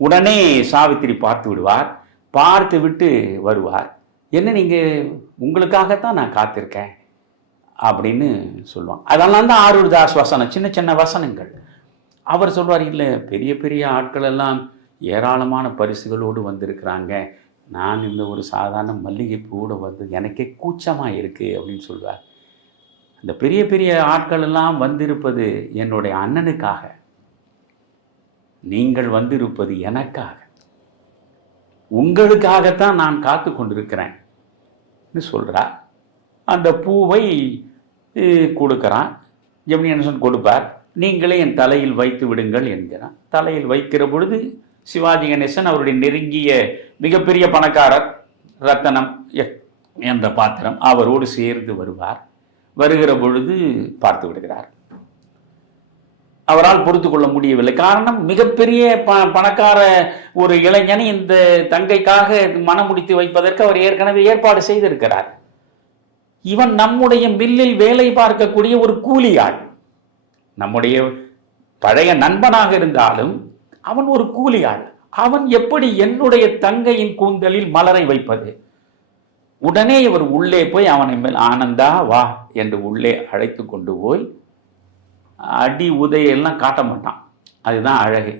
உடனே சாவித்திரி பார்த்து விடுவார். பார்த்து விட்டு வருவார். என்ன, நீங்க உங்களுக்காகத்தான் நான் காத்திருக்கேன் அப்படின்னு சொல்லுவாங்க. அதெல்லாம் தான் ஆரூர்தாஸ் வசனம், சின்ன சின்ன வசனங்கள். அவர் சொல்வார், இல்லை பெரிய பெரிய ஆட்கள் எல்லாம் ஏராளமான பரிசுகளோடு வந்திருக்கிறாங்க, நான் இந்த ஒரு சாதாரண மல்லிகை பூவோடு வந்து எனக்கே கூச்சமாக இருக்குது அப்படின்னு சொல்வார். அந்த பெரிய பெரிய ஆட்கள் எல்லாம் வந்திருப்பது என்னுடைய அண்ணனுக்காக, நீங்கள் வந்திருப்பது எனக்காக, உங்களுக்காகத்தான் நான் காத்து கொண்டிருக்கிறேன் சொல்கிறார். அந்த பூவை கொடுக்கிறான். ஜெமினி கணேசன் கொடுப்பார். நீங்களே என் தலையில் வைத்து விடுங்கள் என்கிறான். தலையில் வைக்கிற பொழுது சிவாஜி கணேசன் அவருடைய நெருங்கிய மிகப்பெரிய பணக்காரர் ரத்தனம் என்ற பாத்திரம் அவரோடு சேர்ந்து வருவார். வருகிற பொழுது பார்த்து விடுகிறார். அவரால் பொறுத்து கொள்ள முடியவில்லை. காரணம், மிகப்பெரிய பணக்கார ஒரு இளைஞனை இந்த தங்கைக்காக மனம் முடித்து வைப்பதற்கு அவர் ஏற்கனவே ஏற்பாடு செய்திருக்கிறார். இவன் நம்முடைய மில்லில் வேலை பார்க்கக்கூடிய ஒரு கூலியாள், நம்முடைய பழைய நண்பனாக இருந்தாலும் அவன் ஒரு கூலியாள். அவன் எப்படி என்னுடைய தங்கையின் கூந்தலில் மலரை வைப்பது? உடனே இவர் உள்ளே போய் அவனை மேல் ஆனந்தா வா என்று உள்ளே அழைத்து கொண்டு போய் அடி உதையெல்லாம் காட்ட மாட்டான். அதுதான் அழகு.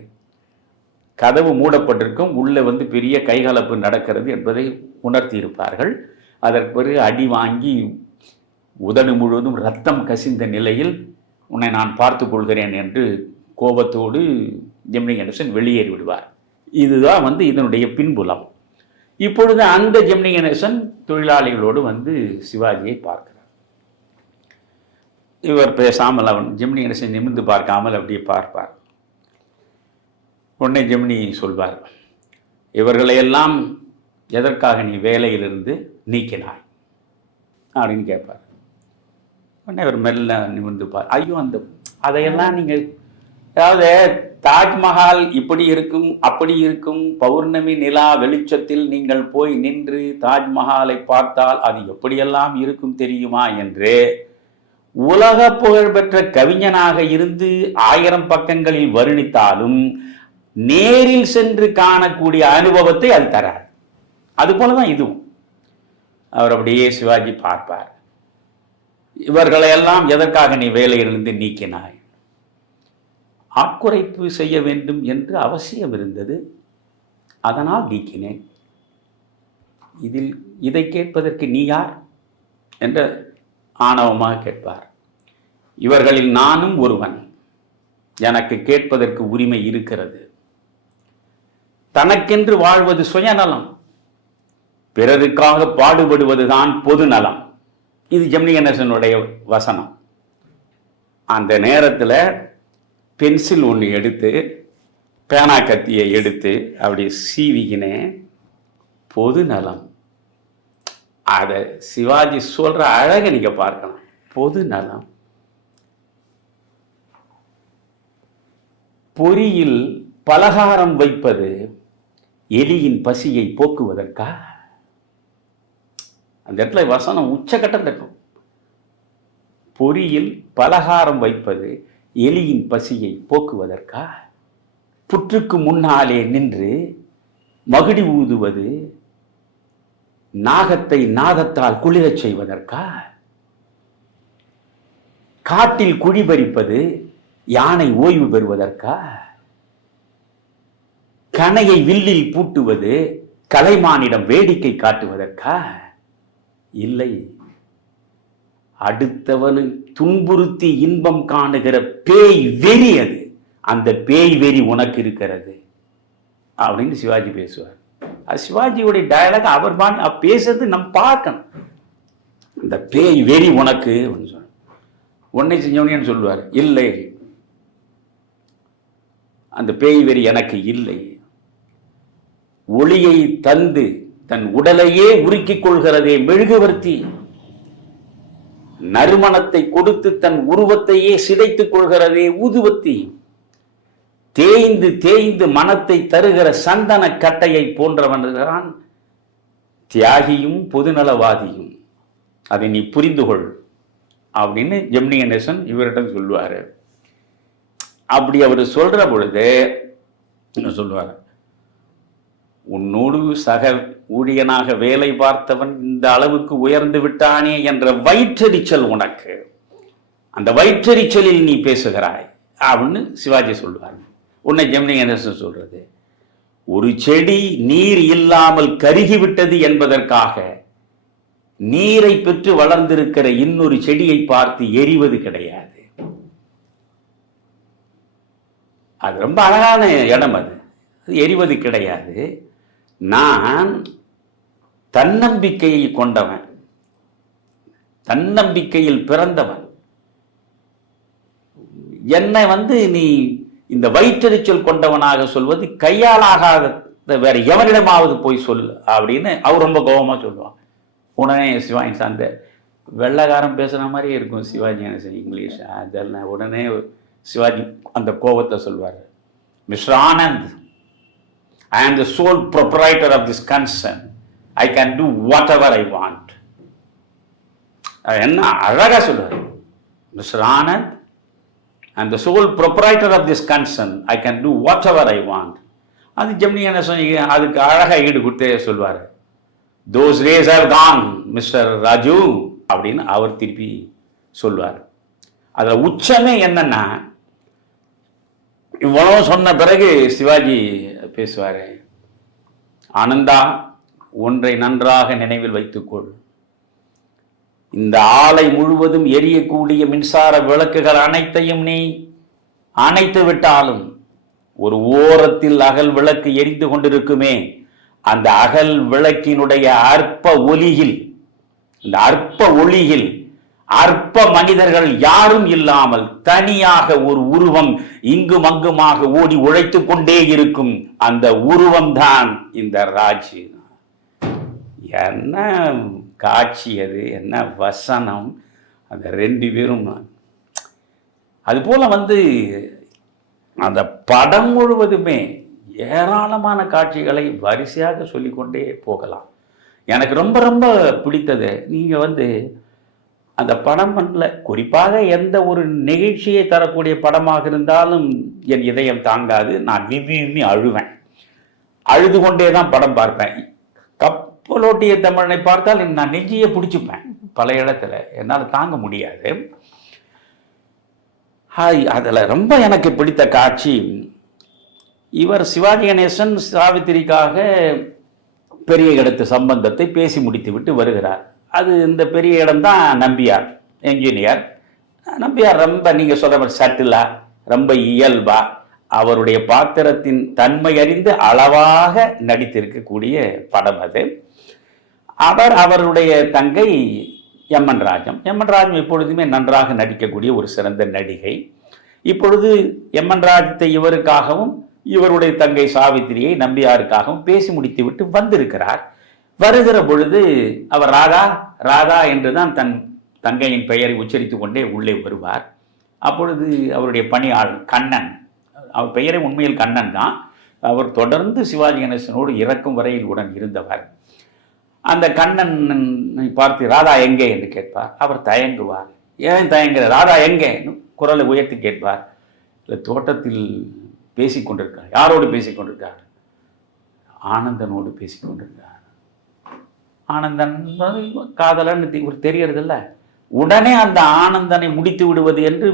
கதவு மூடப்பட்டிருக்கும், உள்ளே வந்து பெரிய கைகலப்பு நடக்கிறது என்பதை உணர்த்தி இருப்பார்கள். அதற்கு பிறகு அடி வாங்கி உதடு முழுவதும் ரத்தம் கசிந்த நிலையில் உன்னை நான் பார்த்து கொள்கிறேன் என்று கோபத்தோடு ஜெமினி கணேசன் வெளியேறி விடுவார். இதுதான் வந்து இதனுடைய பின்புலம். இப்பொழுது அந்த ஜெமினி கணேசன் தொழிலாளிகளோடு வந்து சிவாஜியை பார்க்கிறார். இவர் பேசாமல் அவன் ஜெமினி கணேசன் நிமிர்ந்து பார்க்காமல் அப்படியே பார்ப்பார். உடனே ஜெமினி சொல்வார், இவர்களையெல்லாம் எதற்காக நீ வேலையிலிருந்து நீக்கினாய் அப்படின்னு கேட்பார். உடனே அவர் மெல்ல நிமிர்ந்து பார். ஐயோ, அதையெல்லாம் நீங்கள், அதாவது தாஜ்மஹால் இப்படி இருக்கும் அப்படி இருக்கும், பௌர்ணமி நிலா வெளிச்சத்தில் நீங்கள் போய் நின்று தாஜ்மஹாலை பார்த்தால் அது எப்படியெல்லாம் இருக்கும் தெரியுமா என்று உலக புகழ்பெற்ற கவிஞனாக இருந்து 1000 பக்கங்களில் வர்ணித்தாலும் நேரில் சென்று காணக்கூடிய அனுபவத்தை அது தராது. அது போலதான் இதுவும். அவர் அப்படியே சிவாஜி பார்ப்பார். இவர்களையெல்லாம் எதற்காக நீ வேலையிலிருந்து நீக்கினாய்? ஆட்குறைப்பு செய்ய வேண்டும் என்று அவசியம் இருந்தது, அதனால் நீக்கினேன். இதை கேட்பதற்கு நீ யார் என்று ஆணவமாக கேட்பார். இவர்களில் நானும் ஒருவன், எனக்கு கேட்பதற்கு உரிமை இருக்கிறது. தனக்கென்று வாழ்வது சுயநலம், பிறருக்காக பாடுபடுவதுதான் பொது நலம். இது ஜெமினி கணேசனுடைய வசனம். அந்த நேரத்தில் பென்சில் ஒன்று எடுத்து, பேனா கத்தியை எடுத்து அப்படி சீவிக்கினேன். பொது நலம், அதை சிவாஜி சொல்ற அழகை நீங்க பார்க்கலாம். பொது நலம். பொரியில் பலகாரம் வைப்பது எலியின் பசியை போக்குவதற்கா? அந்த இடத்துல வசனம் உச்சகட்டம் இருக்கும். பொரியில் பலகாரம் வைப்பது எலியின் பசியை போக்குவதற்கா? புற்றுக்கு முன்னாலே நின்று மகுடி ஊதுவது நாகத்தை நாதத்தால் குளிரச் செய்வதற்கா? காட்டில் குழிபறிப்பது யானை ஓய்வு பெறுவதற்கா? கணையை வில்லில் பூட்டுவது கலைமானிடம் வேடிக்கை காட்டுவதற்கா? இல்லை, அடுத்தவனு துன்புறுத்தி இன்பம் காணுகிற பேய் வெறி அது. அந்த பேய் வெறி உனக்கு இருக்கிறது அப்படின்னு சிவாஜி பேசுவார். அது சிவாஜியுடைய டயலாக். அவர் பேசுறது நம்ம பார்க்கணும். அந்த பேய் வெறி உனக்கு உன்னை செஞ்சவனேன்னு சொல்லுவார். இல்லை, அந்த பேய் வெறி எனக்கு இல்லை. ஒளியை தந்து தன் உடலையே உருக்கிக் கொள்கிறதே மெழுகுவர்த்தி, நறுமணத்தை கொடுத்து தன் உருவத்தையே சிதைத்துக் கொள்கிறதே ஊதுவத்தி, தேய்ந்து தேய்ந்து மனத்தை தருகிற சந்தன கட்டையை போன்றவன்தான் தியாகியும் பொதுநலவாதியும். அதை நீ புரிந்து கொள் அப்படின்னு ஜெமினி கணேசன் இவரிடம் சொல்லுவாரு. அப்படி அவர் சொல்ற பொழுது சொல்லுவார், உன்னோடு சக ஊழியனாக வேலை பார்த்தவன் இந்த அளவுக்கு உயர்ந்து விட்டானே என்ற வயிற்றெரிச்சல் உனக்கு, அந்த வயிற்றெரிச்சலில் நீ பேசுகிறாய் அப்படின்னு சிவாஜி சொல்லுவார். உன்னை ஜெமினி கணேசன் சொல்றது, ஒரு செடி நீர் இல்லாமல் கருகிவிட்டது என்பதற்காக நீரை பெற்று வளர்ந்திருக்கிற இன்னொரு செடியை பார்த்து எரிவது கிடையாது. அது ரொம்ப அழகான இடம், அது எரிவது கிடையாது. நான் தன்னம்பிக்கையை கொண்டவன், தன்னம்பிக்கையில் பிறந்தவன். என்னை நீ இந்த வயிற்றெரிச்சல் கொண்டவனாக சொல்வது கையாலாகாத வேற எவனிடமாவது போய் சொல் அப்படின்னு அவர் ரொம்ப கோபமா சொல்லுவான். உடனே சிவாஜி அந்த வெள்ளைக்காரன் பேசுற மாதிரியே இருக்கும் சிவாஜி கணேசன் இங்கிலீஷ். அதெல்லாம் உடனே சிவாஜி அந்த கோபத்தை சொல்வார். Mister Anand, I am the sole proprietor of this concern. I can do whatever I want. என்ன அழகா சொல்றாரு. Mister Anand, I am the sole proprietor of this concern. I can do whatever I want. அது ஜெமினி கணேசன் அதுக்கு அழகா ஈடு கொடுத்தே சொல்வார். Those days have gone, mister Raju அப்படின்னு அவர் திருப்பி சொல்வார். அதுல உச்சமே என்னன்னா, இவ்வளவு சொன்ன பிறகு சிவாஜி பேசுவாரு, ஆனந்தா, ஒன்றை நன்றாக நினைவில் வைத்துக்கொள். இந்த ஆலை முழுவதும் எரியக்கூடிய மின்சார விளக்குகள் அனைத்தையும் நீ அணைத்து விட்டாலும் ஒரு ஓரத்தில் அகல் விளக்கு எரிந்து கொண்டிருக்குமே, அந்த அகல் விளக்கினுடைய அற்ப ஒளியில், இந்த அற்ப ஒளியில் அற்ப மனிதர்கள் யாரும் இல்லாமல் தனியாக ஒரு உருவம் இங்கும் அங்குமாக ஓடி உழைத்துக் கொண்டே இருக்கும். அந்த உருவம்தான் இந்த ராஜு. என்ன காட்சி அது, என்ன வசனம். அந்த ரெண்டு பேரும் அது போல அந்த படம் முழுவதுமே ஏராளமான காட்சிகளை வரிசையாக சொல்லிக்கொண்டே போகலாம். எனக்கு ரொம்ப ரொம்ப பிடித்தது, நீங்க அந்த படம் குறிப்பாக எந்த ஒரு நிகழ்ச்சியை தரக்கூடிய படமாக இருந்தாலும் என் இதயம் தாங்காது. நான் விம்மி விம்மி அழுவேன். அழுது கொண்டே தான் படம் பார்ப்பேன். புலோட்டிய தமிழனை பார்த்தால் நான் நெஞ்சியை பிடிச்சிப்பேன் பல இடத்துல, என்னால் தாங்க முடியாது. அதில் ரொம்ப எனக்கு பிடித்த காட்சி, இவர் சிவாஜி கணேசன் சாவித்திரிக்காக பெரிய இடத்து சம்பந்தத்தை பேசி முடித்து விட்டு வருகிறார். அது இந்த பெரிய இடம்தான் நம்பியார், என்ஜினியர். நம்பியார் ரொம்ப நீங்கள் சொல்கிற மாதிரி சட்டிலா, ரொம்ப இயல்பா, அவருடைய பாத்திரத்தின் தன்மை அறிந்து அளவாக நடித்திருக்கக்கூடிய படம் அது. அவருடைய தங்கை எம்என் ராஜம். எம்என் ராஜம் எப்பொழுதுமே நன்றாக நடிக்கக்கூடிய ஒரு சிறந்த நடிகை. இப்பொழுது எம்என் ராஜத்தை இவருக்காகவும் இவருடைய தங்கை சாவித்திரியை நம்பியாருக்காகவும் பேசி முடித்து விட்டு வந்திருக்கிறார். வருகிற பொழுது அவர் ராதா ராதா என்றுதான் தன் தங்கையின் பெயரை உச்சரித்து கொண்டே உள்ளே வருவார். அப்பொழுது அவருடைய பணியாளர் கண்ணன், அவர் பெயரை உண்மையில் கண்ணன் தான், அவர் தொடர்ந்து சிவாஜி கணேசனோடு இறக்கும் வரையில் உடன் இருந்தவர். அந்த கண்ணனை பார்த்து ராதா எங்கே என்று கேட்பார். அவர் தயங்குவார். ஏன் தயங்குற, ராதா எங்கே குரலை உயர்த்தி கேட்பார். இல்லை, தோட்டத்தில் பேசிக்கொண்டிருக்கார். யாரோடு பேசிக்கொண்டிருக்கார்? ஆனந்தனோடு பேசிக்கொண்டிருக்கார். ஆனந்தன் காதலன் தெரியறதில்ல. உடனே அந்த ஆனந்தனை முடித்து விடுவது என்று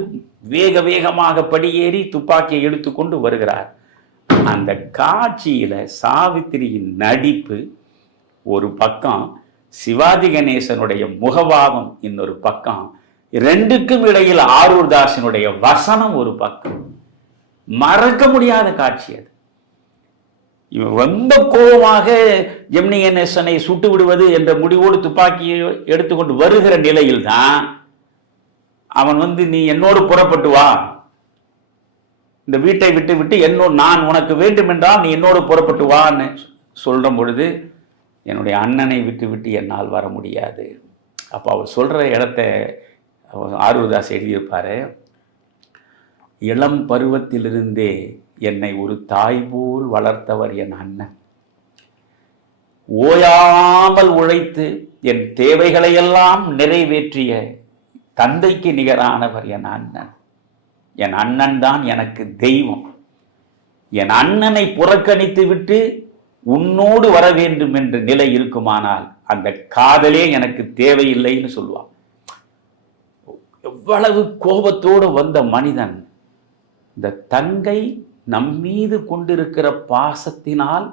வேக வேகமாக படியேறி துப்பாக்கியை எடுத்துக்கொண்டு வருகிறார். அந்த காட்சியில சாவித்திரியின் நடிப்பு ஒரு பக்கம், சிவாஜி கணேசனுடைய முகபாவம் இன்னொரு பக்கம், ரெண்டுக்கும் இடையில் ஆரூர் தாஸினுடைய வசனம் ஒரு பக்கம். மறக்க முடியாத காட்சி அது. இவன் ரொம்ப கோபமாக ஜெமினி கணேசனை சுட்டு விடுவது என்ற முடிவோடு துப்பாக்கியை எடுத்துக்கொண்டு வருகிற நிலையில் தான் அவன் நீ என்னோடு புறப்பட்டு வா, இந்த வீட்டை விட்டு விட்டு என்னோடு, நான் உனக்கு வேண்டும் என்றால் நீ என்னோடு புறப்பட்டு வான்னு சொல்ற பொழுது, என்னுடைய அண்ணனை விட்டு விட்டு என்னால் வர முடியாது. அப்போ அவர் சொல்ற இடத்த ஆரூர் தாஸ் எழுதியிருப்பாரு. இளம் பருவத்திலிருந்தே என்னை ஒரு தாய் போல் வளர்த்தவர் என் அண்ணன். ஓயாமல் உழைத்து என் தேவைகளையெல்லாம் நிறைவேற்றிய தந்தைக்கு நிகரானவர் என் அண்ணன். என் அண்ணன் தான் எனக்கு தெய்வம். என் அண்ணனை புறக்கணித்து விட்டு உன்னோடு வர வேண்டும் என்ற நிலை இருக்குமானால் அந்த காதலே எனக்கு தேவையில்லைன்னு சொல்லுவான். எவ்வளவு கோபத்தோடு வந்த மனிதன். இந்த தங்கை நம்மீது கொண்டிருக்கிற பாசத்தினால்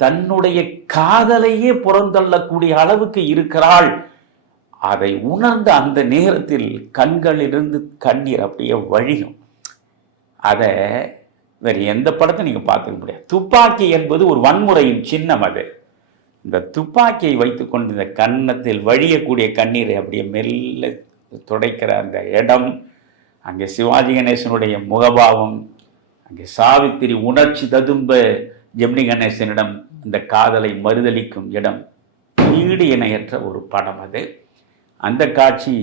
தன்னுடைய காதலையே புறந்தள்ளக்கூடிய அளவுக்கு இருக்கிறாள். அதை உணர்ந்த அந்த நேரத்தில் கண்களிலிருந்து கண்ணீர் அப்படியே வழியும். அதை வேறு எந்த படத்தை நீங்க பார்த்துக்க முடியாது. துப்பாக்கி என்பது ஒரு வன்முறையின் சின்னம். அது இந்த துப்பாக்கியை வைத்துக்கொண்டு இந்த கன்னத்தில் வழியக்கூடிய கண்ணீரை அப்படியே மெல்ல துடைக்கிற அந்த இடம், அங்கே சிவாஜி கணேசனுடைய முகபாவம், அங்கே சாவித்திரி உணர்ச்சி ததும்ப ஜெமினி கணேசனிடம் இந்த காதலை மறுதளிக்கும் இடம், ஈடு இணையற்ற ஒரு படம் அது. அந்த காட்சி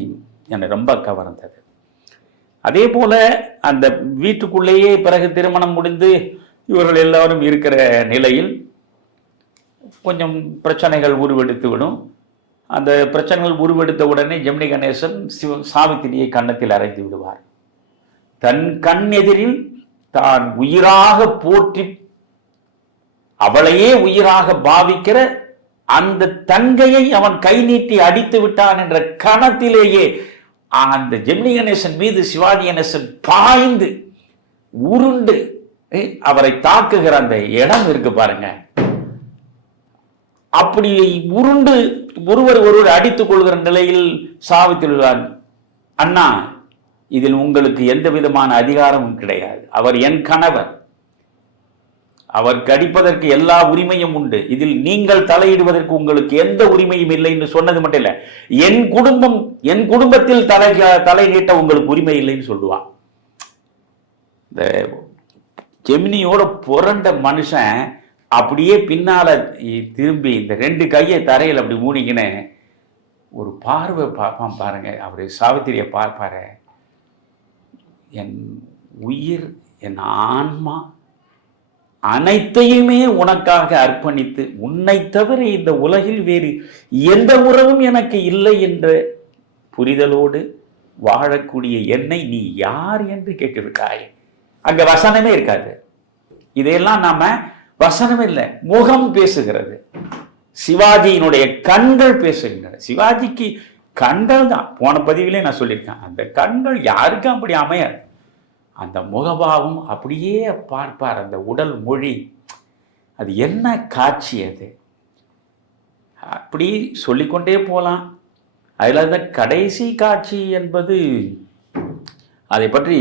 என்னை ரொம்ப கவர்ந்தது. அதே போல அந்த வீட்டுக்குள்ளேயே பிறகு திருமணம் முடிந்து இவர்கள் எல்லாரும் இருக்கிற நிலையில் கொஞ்சம் பிரச்சனைகள் உருவெடுத்து விடும். அந்த பிரச்சனைகள் உருவெடுத்த உடனே ஜெமினி கணேசன் சாவித்திரியை கன்னத்தில் அறைந்து விடுவார். தன் கண் எதிரில் தான் உயிராக போற்றி அவளையே உயிராக பாவிக்கிற அந்த தங்கையை அவன் கை நீட்டி அடித்து விட்டான் என்ற கணத்திலேயே அந்த ஜெமினி கணேசன் மீது சிவாஜி கணேசன் பாய்ந்து உருண்டு அவரை தாக்குகிற அந்த இடம் இருக்கு பாருங்க. அப்படி உருண்டு ஒருவர் அடித்துக் கொள்கிற நிலையில் சாவித்திரி, அண்ணா இதில் உங்களுக்கு எந்த விதமான அதிகாரமும் கிடையாது. அவர் என் கணவர், அவருக்கு அடிப்பதற்கு எல்லா உரிமையும் உண்டு. இதில் நீங்கள் தலையிடுவதற்கு உங்களுக்கு எந்த உரிமையும் இல்லை என்று சொன்னது மட்டும் இல்ல, என் குடும்பத்தில் தலை நீட்ட உங்களுக்கு உரிமை இல்லைன்னு சொல்லுவான். இந்த ஜெமினியோட புரண்ட மனுஷன் அப்படியே பின்னால திரும்பி இந்த ரெண்டு கையை தரையில் அப்படி மூடிக்கின்னு ஒரு பார்வை பார்ப்பான் பாருங்க. அவரு சாவித்திரியை பார்ப்பாரு. என் உயிர், என் ஆன்மா அனைத்தையுமே உனக்காக அர்ப்பணித்து, உன்னை தவிர இந்த உலகில் வேறு எந்த உறவும் எனக்கு இல்லை என்ற புரிதலோடு வாழக்கூடிய என்னை நீ யார் என்று கேட்டிருக்காய். அங்க வசனமே இருக்காது. இதையெல்லாம் நாம வசனம் இல்லை, முகம் பேசுகிறது. சிவாஜியினுடைய கண்கள் பேசுகின்றன. சிவாஜிக்கு கண்கள் தான், போன பதிவிலே நான் சொல்லியிருக்கேன், அந்த கண்கள் யாருக்கும் அப்படி அமையாது. அந்த முகபாவம் அப்படியே பார்ப்பார், அந்த உடல் மொழி, அது என்ன காட்சி அது, அப்படி சொல்லிக்கொண்டே போகலாம். அதில் அந்த கடைசி காட்சி என்பது, அதை பற்றி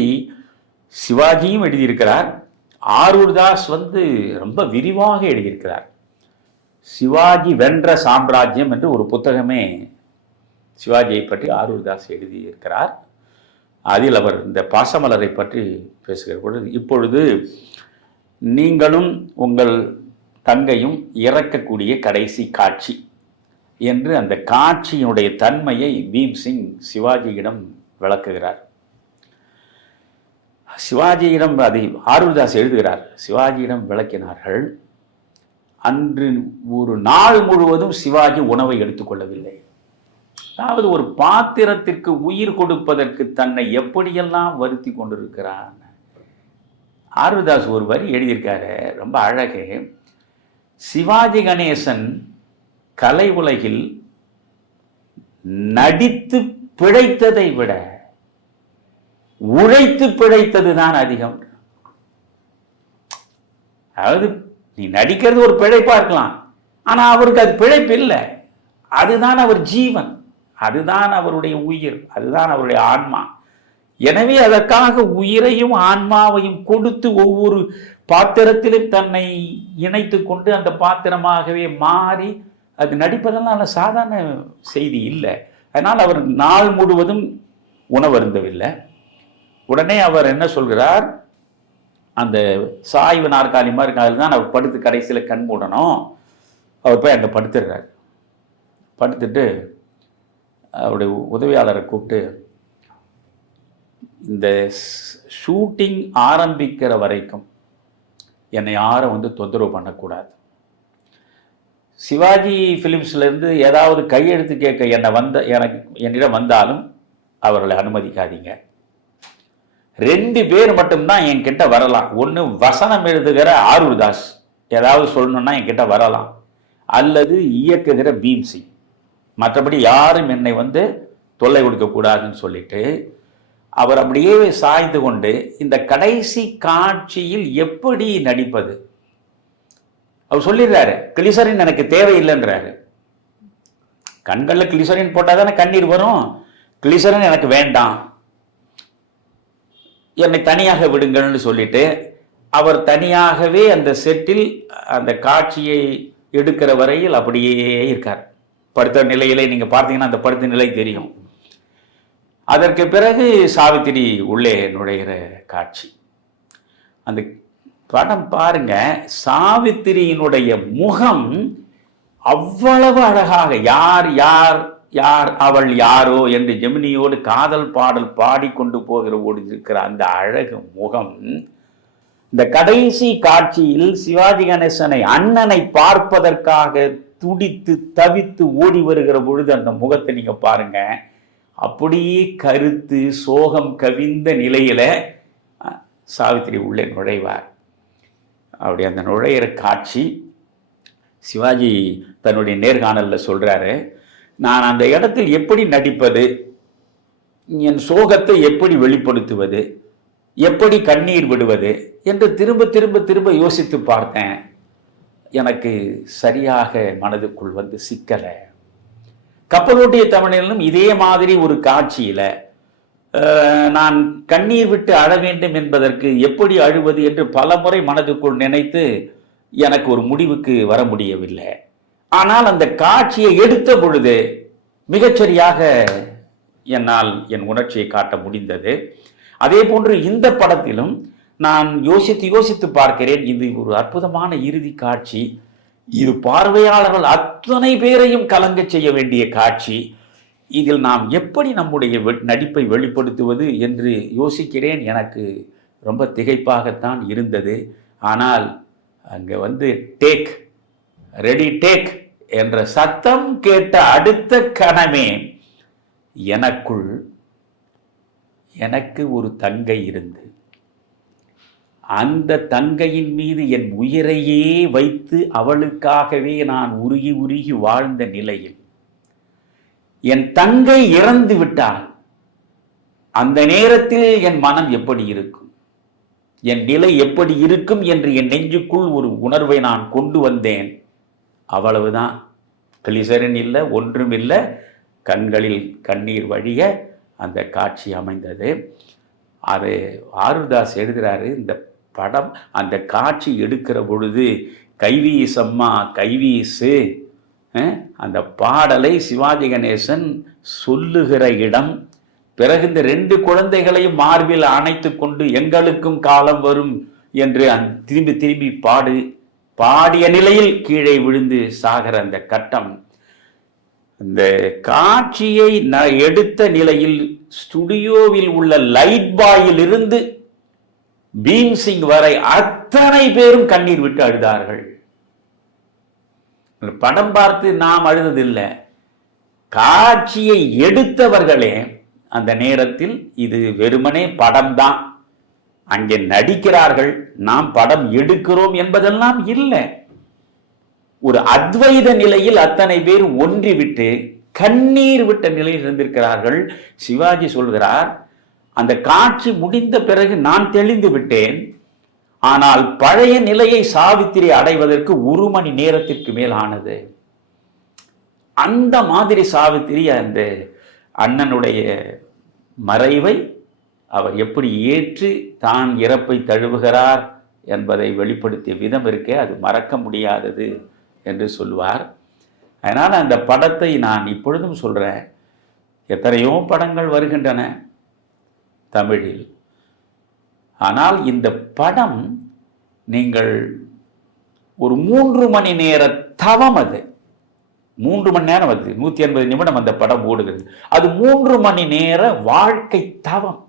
சிவாஜியும் எழுதியிருக்கிறார், ஆரூர்தாஸ் ரொம்ப விரிவாக எழுதியிருக்கிறார். சிவாஜி வென்ற சாம்ராஜ்யம் என்று ஒரு புத்தகமே சிவாஜியை பற்றி ஆரூர்தாஸ் எழுதியிருக்கிறார். அதில் அவர் இந்த பாசமலரை பற்றி பேசுகிற பொழுது, இப்பொழுது நீங்களும் உங்கள் தங்கையும் இறக்கக்கூடிய கடைசி காட்சி என்று அந்த காட்சியினுடைய தன்மையை பீம்சிங் சிவாஜியிடம் விளக்குகிறார். சிவாஜியிடம் அதை ஆரூர்தாஸ் எழுதுகிறார், சிவாஜியிடம் விளக்கினார்கள். அன்று ஒரு நாள் முழுவதும் சிவாஜி உணவை எடுத்துக்கொள்ளவில்லை. அதாவது ஒரு பாத்திரத்திற்கு உயிர் கொடுப்பதற்கு தன்னை எப்படியெல்லாம் வருத்தி கொண்டிருக்கிறான். ஆரூர்தாஸ் ஒரு வரி எழுதியிருக்காரு, ரொம்ப அழகு. சிவாஜி கணேசன் கலை உலகில் நடித்து பிழைத்ததை விட உழைத்து பிழைத்தது தான் அதிகம். அதாவது நீ நடிக்கிறது ஒரு பிழைப்பா இருக்கலாம், ஆனா அவருக்கு அது பிழைப்பு இல்லை, அதுதான் அவர் ஜீவன், அதுதான் அவருடைய உயிர், அதுதான் அவருடைய ஆன்மா. எனவே அதற்காக உயிரையும் ஆன்மாவையும் கொடுத்து ஒவ்வொரு பாத்திரத்திலும் தன்னை இணைத்து கொண்டு அந்த பாத்திரமாகவே மாறி அது நடிப்பதெல்லாம் சாதாரண செய்தி இல்லை. அதனால் அவர் நாள் முழுவதும் உணவருந்தவில்லை. உடனே அவர் என்ன சொல்கிறார், அந்த சாய்வு நாற்காலி மாதிரி இருக்காது தான் அவர் படுத்து கடைசியில் கண் மூடணும். அவர் போய் அங்கே படுத்துடுறார். படுத்துட்டு அவருடைய உதவியாளரை கூப்பிட்டு, இந்த ஷூட்டிங் ஆரம்பிக்கிற வரைக்கும் என்னை யாரும் தொந்தரவு பண்ணக்கூடாது. சிவாஜி ஃபிலிம்ஸ்லேருந்து ஏதாவது கையெழுத்து கேட்க என்னிடம் வந்தாலும் அவர்களை அனுமதிக்காதீங்க. 2 பேர் மட்டும்தான் என்கிட்ட வரலாம். ஒன்று வசனம் எழுதுகிற ஆரூர்தாஸ் ஏதாவது சொல்லணும்னா என்கிட்ட வரலாம், அல்லது இயக்குகிற பீம்சிங். மற்றபடி யாரும் என்னை தொல்லை கொடுக்கக்கூடாதுன்னு சொல்லிட்டு அவர் அப்படியே சாய்ந்து கொண்டு இந்த கடைசி காட்சியில் எப்படி நடிப்பது அவர் சொல்லிடுறாரு. கிளிசரின் எனக்கு தேவையில்லைன்றாரு. கண்களில் கிளிசரின் போட்டால் தானே கண்ணீர் வரும். கிளிசரின் எனக்கு வேண்டாம், என்னை தனியாக விடுங்கள்னு சொல்லிட்டு அவர் தனியாகவே அந்த செட்டில் அந்த காட்சியை எடுக்கிற வரையில் அப்படியே இருக்கார். படுத்த நிலையிலே நீங்கள் பார்த்தீங்கன்னா அந்த படுத்த நிலை தெரியும். அதற்கு பிறகு சாவித்திரி உள்ளே நுழைகிற காட்சி. அந்த படம் பாருங்க, சாவித்திரியினுடைய முகம் அவ்வளவு அழகாக, யார் யார் யார் அவள் யாரோ என்று ஜெமினியோடு காதல் பாடல் பாடிக்கொண்டு போகிற ஓடி இருக்கிற அந்த அழகு முகம், இந்த கடைசி காட்சியில் சிவாஜி கணேசனை அண்ணனை பார்ப்பதற்காக துடித்து தவித்து ஓடி வருகிற பொழுது அந்த முகத்தை நீங்க பாருங்க, அப்படியே கருத்து சோகம் கவிந்த நிலையில சாவித்திரி உள்ளே நுழைவார். அப்படி அந்த நுழையிற காட்சி சிவாஜி தன்னுடைய நேர்காணலில் சொல்றாரு, நான் அந்த இடத்தில் எப்படி நடிப்பது, என் சோகத்தை எப்படி வெளிப்படுத்துவது, எப்படி கண்ணீர் விடுவது என்று திரும்ப திரும்ப திரும்ப யோசித்து பார்த்தேன். எனக்கு சரியாக மனதுக்குள் சிக்கலை. கப்பலோட்டிய தமிழிலும் இதே மாதிரி ஒரு காட்சியில நான் கண்ணீர் விட்டு அழ வேண்டும் என்பதற்கு எப்படி அழுவது என்று பல முறை மனதுக்குள் நினைத்து எனக்கு ஒரு முடிவுக்கு வர முடியவில்லை. ஆனால் அந்த காட்சியை எடுத்த பொழுது மிகச்சரியாக என்னால் என் உணர்ச்சியை காட்ட முடிந்தது. அதே போன்று இந்த படத்திலும் நான் யோசித்து பார்க்கிறேன், இது ஒரு அற்புதமான இறுதி காட்சி, இது பார்வையாளர்கள் அத்தனை பேரையும் கலங்க செய்ய வேண்டிய காட்சி. இதில் நாம் எப்படி நம்முடைய நடிப்பை வெளிப்படுத்துவது என்று யோசிக்கிறேன். எனக்கு ரொம்ப திகைப்பாகத்தான் இருந்தது. ஆனால் அங்கே டேக் ரெடி டேக் என்ற சத்தம் கேட்ட அடுத்த கணமே எனக்கு ஒரு தங்கை இருந்து அந்த தங்கையின் மீது என் உயிரையே வைத்து அவளுக்காகவே நான் உருகி உருகி வாழ்ந்த நிலையில் என் தங்கை இறந்து விட்டால் அந்த நேரத்தில் என் மனம் எப்படி இருக்கும், என் நிலை எப்படி இருக்கும் என்று என் நெஞ்சுக்குள் ஒரு உணர்வை நான் கொண்டு வந்தேன். அவ்வளவுதான். கிளிசரின் இல்லை, ஒன்றும் இல்லை, கண்களில் கண்ணீர் வழிய அந்த காட்சி அமைந்தது. அது ஆருதாஸ் எழுதுகிறாரு, இந்த படம் அந்த காட்சி எடுக்கிற பொழுது கைவீசம்மா கைவீசு அந்த பாடலை சிவாஜி கணேசன் சொல்லுகிற இடம். பிறகு இந்த 2 குழந்தைகளையும் மார்பில் அணைத்து கொண்டு எங்களுக்கும் காலம் வரும் என்று திரும்பி திரும்பி பாடிய நிலையில் கீழே விழுந்து சாகிற அந்த கட்டம். இந்த காட்சியை எடுத்த நிலையில் ஸ்டுடியோவில் உள்ள லைட் பாயில் இருந்து பீம்சிங் வரை அத்தனை பேரும் கண்ணீர் விட்டு அழுதார்கள். படம் பார்த்து நாம் அழுததில்லை, காட்சியை எடுத்தவர்களே அந்த நேரத்தில் இது வெறுமனே படம்தான், அங்கே நடிக்கிறார்கள், நாம் படம் எடுக்கிறோம் என்பதெல்லாம் இல்லை. ஒரு அத்வைத நிலையில் அத்தனை பேர் ஒன்றிவிட்டு கண்ணீர் விட்ட நிலையில் இருந்திருக்கிறார்கள். சிவாஜி சொல்கிறார், அந்த காட்சி முடிந்த பிறகு நான் தெளிந்து விட்டேன், ஆனால் பழைய நிலையை சாவித்திரி அடைவதற்கு 1 மணி நேரத்திற்கு மேல் ஆனது. அந்த மாதிரி சாவித்திரி அந்த அண்ணனுடைய மறைவை அவர் எப்படி ஏற்று தான் இறப்பை தழுவுகிறார் என்பதை வெளிப்படுத்திய விதம் இருக்கே, அது மறக்க முடியாதது என்று சொல்வார். அதனால் அந்த படத்தை நான் இப்பொழுதும் சொல்கிறேன், எத்தனையோ படங்கள் வருகின்றன தமிழில், ஆனால் இந்த படம் நீங்கள் ஒரு 3 மணி நேர தவம், அது 3 மணி நேரம், அது 180 நிமிடம் அந்த படம் ஓடுகிறது. அது 3 மணி நேர வாழ்க்கை தவம்.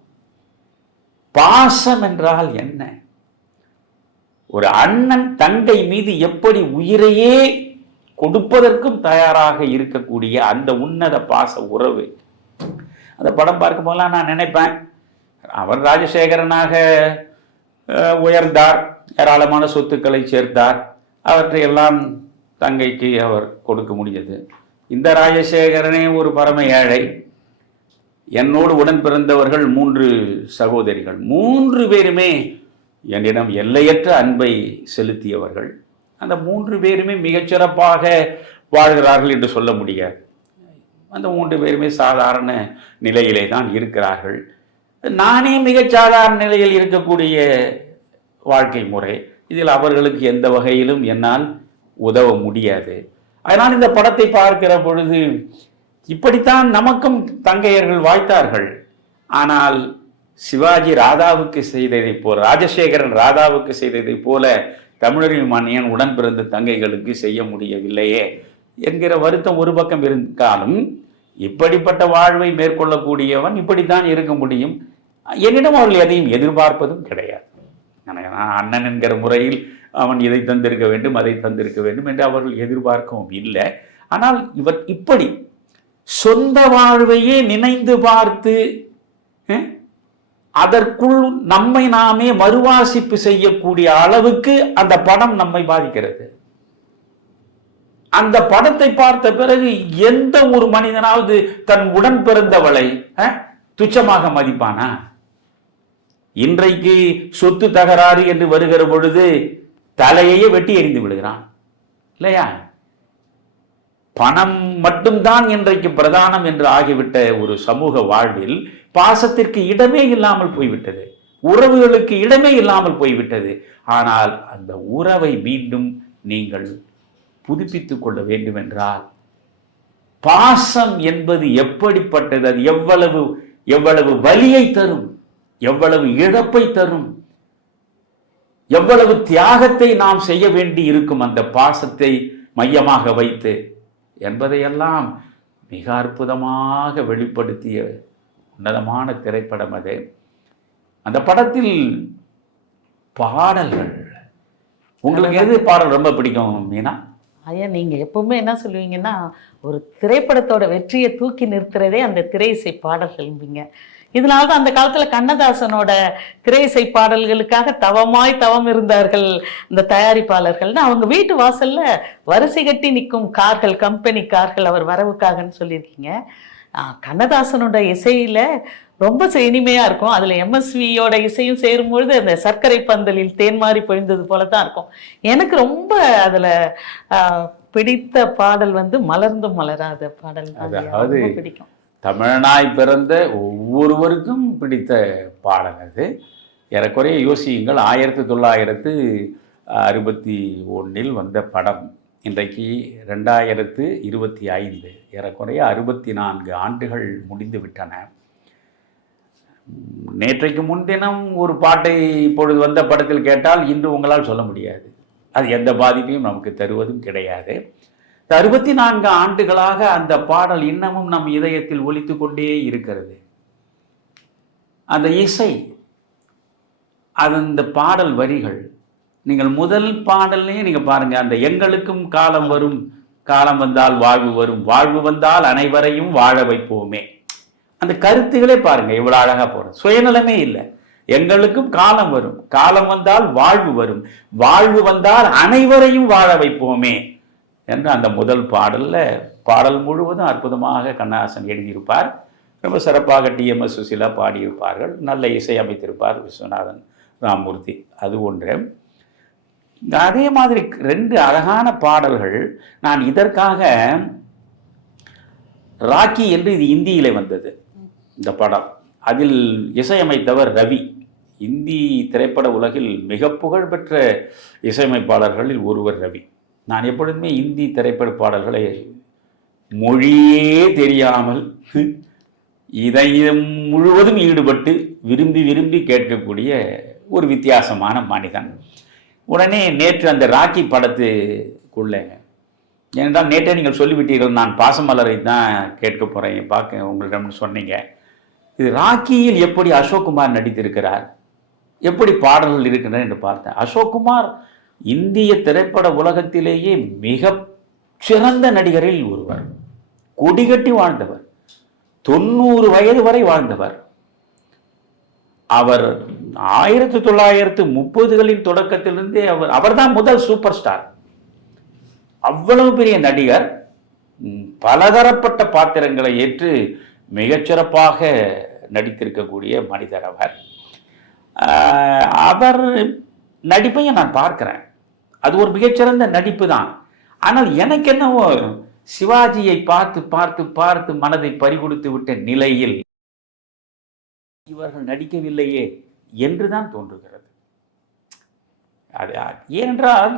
பாசம் என்றால் என்ன? ஒரு அண்ணன் தங்கை மீது எப்படி உயிரையே கொடுப்பதற்கும் தயாராக இருக்கக்கூடிய அந்த உன்னத பாச உறவு. அந்த படம் பார்க்கும் போதெல்லாம் நான் நினைப்பேன், அவர் ராஜசேகரனாக உயர்ந்தார், ஏராளமான சொத்துக்களை சேர்த்தார், அவற்றையெல்லாம் தங்கைக்கு அவர் கொடுக்க முடிந்தது. இந்த ராஜசேகரனே ஒரு பரம ஏழை. என்னோடு உடன் பிறந்தவர்கள் 3 சகோதரிகள், 3 பேருமே என்னிடம் எல்லையற்ற அன்பை செலுத்தியவர்கள். அந்த 3 பேருமே மிகச்சிறப்பாக வாழ்கிறார்கள் என்று சொல்ல முடியாது. அந்த 3 பேருமே சாதாரண நிலையிலே தான் இருக்கிறார்கள். நானே மிகச் சாதாரண நிலையில் இருக்கக்கூடிய வாழ்க்கை முறை. இதில் அவர்களுக்கு எந்த வகையிலும் என்னால் உதவ முடியாது. அதனால் இந்த படத்தை பார்க்கிற பொழுது இப்படித்தான் நமக்கும் தங்கையர்கள் வாய்த்தார்கள். ஆனால் சிவாஜி ராதாவுக்கு செய்ததை போல, ராஜசேகரன் ராதாவுக்கு செய்ததை போல தமிழரின் மன்னியன் உடன் பிறந்த தங்கைகளுக்கு செய்ய முடியவில்லையே என்கிற வருத்தம் ஒரு பக்கம் இருந்தாலும், இப்படிப்பட்ட வாழ்வை மேற்கொள்ளக்கூடியவன் இப்படித்தான் இருக்க முடியும். என்னிடம் அவர்கள் எதையும் எதிர்பார்ப்பதும் கிடையாது. நான் அண்ணன் என்கிற முறையில் அவன் இதை தந்திருக்க வேண்டும், அதை தந்திருக்க வேண்டும் என்று அவர்கள் எதிர்பார்க்கவும் இல்லை. ஆனால் இவர் இப்படி சொந்த வாழ்வையே நினைந்து பார்த்து அதற்குள் நம்மை நாமே மறுவாசிப்பு செய்யக்கூடிய அளவுக்கு அந்த படம் நம்மை பாதிக்கிறது. அந்த படத்தை பார்த்த பிறகு எந்த ஒரு மனிதனாவது தன் உடன் பிறந்தவளை துச்சமாக மதிப்பானா? இன்றைக்கு சொத்து தகராறு என்று வருகிற பொழுது தலையையே வெட்டி எறிந்து விடுகிறான் இல்லையா? பணம் மட்டும்தான் இன்றைக்கு பிரதானம் என்று ஆகிவிட்ட ஒரு சமூக வாழ்வில் பாசத்திற்கு இடமே இல்லாமல் போய்விட்டது, உறவுகளுக்கு இடமே இல்லாமல் போய்விட்டது. ஆனால் அந்த உறவை மீண்டும் நீங்கள் புதுப்பித்துக் கொள்ள வேண்டும் என்றால் பாசம் என்பது எப்படிப்பட்டது, அது எவ்வளவு எவ்வளவு வலியை தரும், எவ்வளவு இழப்பை தரும், எவ்வளவு தியாகத்தை நாம் செய்ய வேண்டி இருக்கும் அந்த பாசத்தை மையமாக வைத்து என்பதையெல்லாம் மிக அற்புதமாக வெளிப்படுத்திய உன்னதமான திரைப்படம் அது. அந்த படத்தில் பாடல்கள், உங்களுக்கு எது பாடல் ரொம்ப பிடிக்கும் மீனா? ஐயா, நீங்கள் எப்பவுமே என்ன சொல்லுவீங்கன்னா, ஒரு திரைப்படத்தோட வெற்றியை தூக்கி நிறுத்துறதே அந்த திரை இசை பாடல்கள்பீங்க. இதனால தான் அந்த காலத்தில் கண்ணதாசனோட திரை இசை பாடல்களுக்காக தவம் இருந்தார்கள் இந்த தயாரிப்பாளர்கள்னு. அவங்க வீட்டு வாசல்ல வரிசை கட்டி நிற்கும் கார்கள், கம்பெனி கார்கள் அவர் வரவுக்காகன்னு சொல்லியிருக்கீங்க. கண்ணதாசனோட இசையில ரொம்ப இனிமையா இருக்கும். அதுல எம்எஸ்வியோட இசையும் சேரும்பொழுது அந்த சர்க்கரை பந்தலில் தேன் மாறி பொழிந்தது போல தான் இருக்கும். எனக்கு ரொம்ப அதுல பிடித்த பாடல் வந்து மலர்ந்தும் மலராத பாடல் தான் பிடிக்கும். தமிழனாய் பிறந்த ஒவ்வொருவருக்கும் பிடித்த பாடல் அது. ஏறக்குறைய யோசியுங்கள், 1961 வந்த படம் இன்றைக்கு 2025, ஏறக்குறைய 64 ஆண்டுகள் முடிந்து விட்டன. நேற்றைக்கு முன்தினம் ஒரு பாட்டை இப்பொழுது வந்த படத்தில் கேட்டால் இன்று உங்களால் சொல்ல முடியாது. அது எந்த பாதிப்பையும் நமக்கு தருவதும் கிடையாது. 64 ஆண்டுகளாக அந்த பாடல் இன்னமும் நம் இதயத்தில் ஒலித்து கொண்டே இருக்கிறது. அந்த இசை, அந்த பாடல் வரிகள், நீங்கள் முதல் பாடல்லையே நீங்க பாருங்க, அந்த எங்களுக்கும் காலம் வரும், காலம் வந்தால் வாழ்வு வரும், வாழ்வு வந்தால் அனைவரையும் வாழ வைப்போமே, அந்த கருத்துகளே பாருங்க இவ்வளவு அழகா போறது. சுயநலமே இல்லை. எங்களுக்கும் காலம் வரும், காலம் வந்தால் வாழ்வு வரும், வாழ்வு வந்தால் அனைவரையும் வாழ வைப்போமே என்று அந்த முதல் பாடல்ல, பாடல் முழுவதும் அற்புதமாக கண்ணதாசன் எழுதியிருப்பார். ரொம்ப சிறப்பாக டிஎம்எஸ் சுசீலா பாடியிருப்பார்கள். நல்ல இசை அமைத்திருப்பார் விஸ்வநாதன் ராமமூர்த்தி. அது ஒன்று. அதே மாதிரி 2 அழகான பாடல்கள். நான் இதற்காக ராக்கி என்று இது இந்தியிலே வந்தது இந்த படம். அதில் இசையமைத்தவர் ரவி. இந்தி திரைப்பட உலகில் மிக புகழ்பெற்ற இசையமைப்பாளர்களில் ஒருவர் ரவி. நான் எப்பொழுதுமே இந்தி திரைப்பட பாடல்களை மொழியே தெரியாமல் இதயம் முழுவதும் ஈடுபட்டு விரும்பி விரும்பி கேட்கக்கூடிய ஒரு வித்தியாசமான மனிதன். உடனே நேற்று அந்த ராக்கி படத்துக்குள்ள, ஏனென்றால் நேற்றே நீங்கள் சொல்லிவிட்டீர்கள் நான் பாசமலரை தான் கேட்க போகிறேன் பார்க்க உங்களிடம் சொன்னீங்க. இது ராக்கியில் எப்படி அசோக்குமார் நடித்திருக்கிறார், எப்படி பாடல்கள் இருக்கின்றன என்று பார்த்தேன். அசோக்குமார் இந்திய திரைப்பட உலகத்திலேயே மிக சிறந்த நடிகரில் ஒருவர். கொடிகட்டி வாழ்ந்தவர், 90 வயது வரை வாழ்ந்தவர். அவர் 1930களின் தொடக்கத்திலிருந்தே அவர்தான் முதல் சூப்பர் ஸ்டார். அவ்வளவு பெரிய நடிகர், பலதரப்பட்ட பாத்திரங்களை ஏற்று மிகச்சிறப்பாக நடித்திருக்கக்கூடிய மனிதர் அவர். அவர் நடிப்பையும் நான் பார்க்கிறேன், அது ஒரு மிகச்சிறந்த நடிப்பு தான். ஆனால் எனக்கு என்னவோ சிவாஜியை பார்த்து பார்த்து பார்த்து மனதை பறிகொடுத்து விட்ட நிலையில் இவர்கள் நடிக்கவில்லையே என்றுதான் தோன்றுகிறது. அது ஏனென்றால்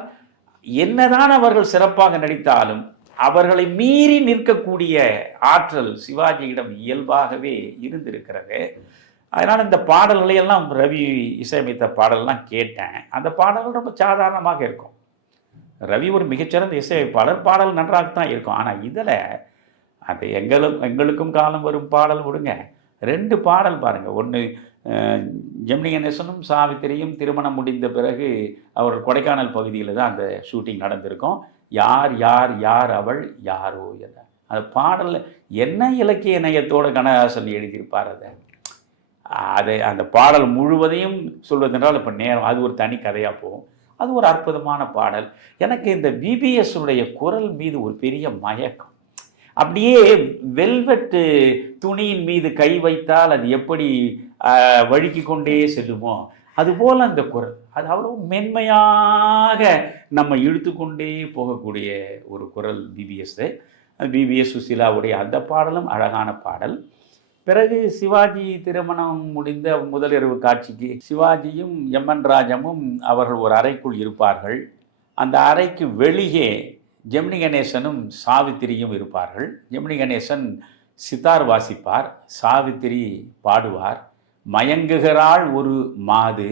என்னதான் அவர்கள் சிறப்பாக நடித்தாலும் அவர்களை மீறி நிற்கக்கூடிய ஆற்றல் சிவாஜியிடம் இயல்பாகவே இருந்திருக்கிறது. அதனால் இந்த பாடல்களை எல்லாம் ரவி இசையமைத்த பாடல்லாம் கேட்டேன். அந்த பாடல்கள் ரொம்ப சாதாரணமாக இருக்கும். ரவி ஒரு மிகச்சிறந்த இசையமைப்பாளர், பாடல் நன்றாகத்தான் இருக்கும். ஆனால் இதில் அது எங்களுக்கும் காலம் வரும் பாடல் விடுங்க, 2 பாடல் பாருங்கள். ஒன்று ஜெமினி கணேசனும் சாவித்திரியும் திருமணம் முடிந்த பிறகு அவர்கள் கொடைக்கானல் பகுதியில் தான் அந்த ஷூட்டிங் நடந்திருக்கும். யார் யார் யார் அவள் யாரோ என அந்த பாடலில் என்ன இலக்கிய நயத்தோடு கண்ணதாசன் எழுதியிருப்பார். அதை அந்த பாடல் முழுவதையும் சொல்வதென்றால் இப்போ நேரம் அது ஒரு தனி கதையாக போகும். அது ஒரு அற்புதமான பாடல். எனக்கு இந்த விபிஎஸ் உடைய குரல் மீது ஒரு பெரிய மயக்கம். அப்படியே வெல்வெட்டு துணியின் மீது கை வைத்தால் அது எப்படி வழுக்கி கொண்டே செல்லுமோ அதுபோல் அந்த குரல், அது அவ்வளவு மென்மையாக நம்ம இழுத்துக்கொண்டே போகக்கூடிய ஒரு குரல் விபிஎஸ். விபிஎஸ் சுசீலாவுடைய அந்த பாடலும் அழகான பாடல். பிறகு சிவாஜி திருமணம் முடிந்த முதலிரவு காட்சிக்கு சிவாஜியும் எம்என் ராஜமும் அவர்கள் ஒரு அறைக்குள் இருப்பார்கள். அந்த அறைக்கு வெளியே ஜெமினி கணேசனும் சாவித்திரியும் இருப்பார்கள். ஜெமினி கணேசன் சித்தார் வாசிப்பார், சாவித்திரி பாடுவார். மயங்குகிறாள் ஒரு மாது,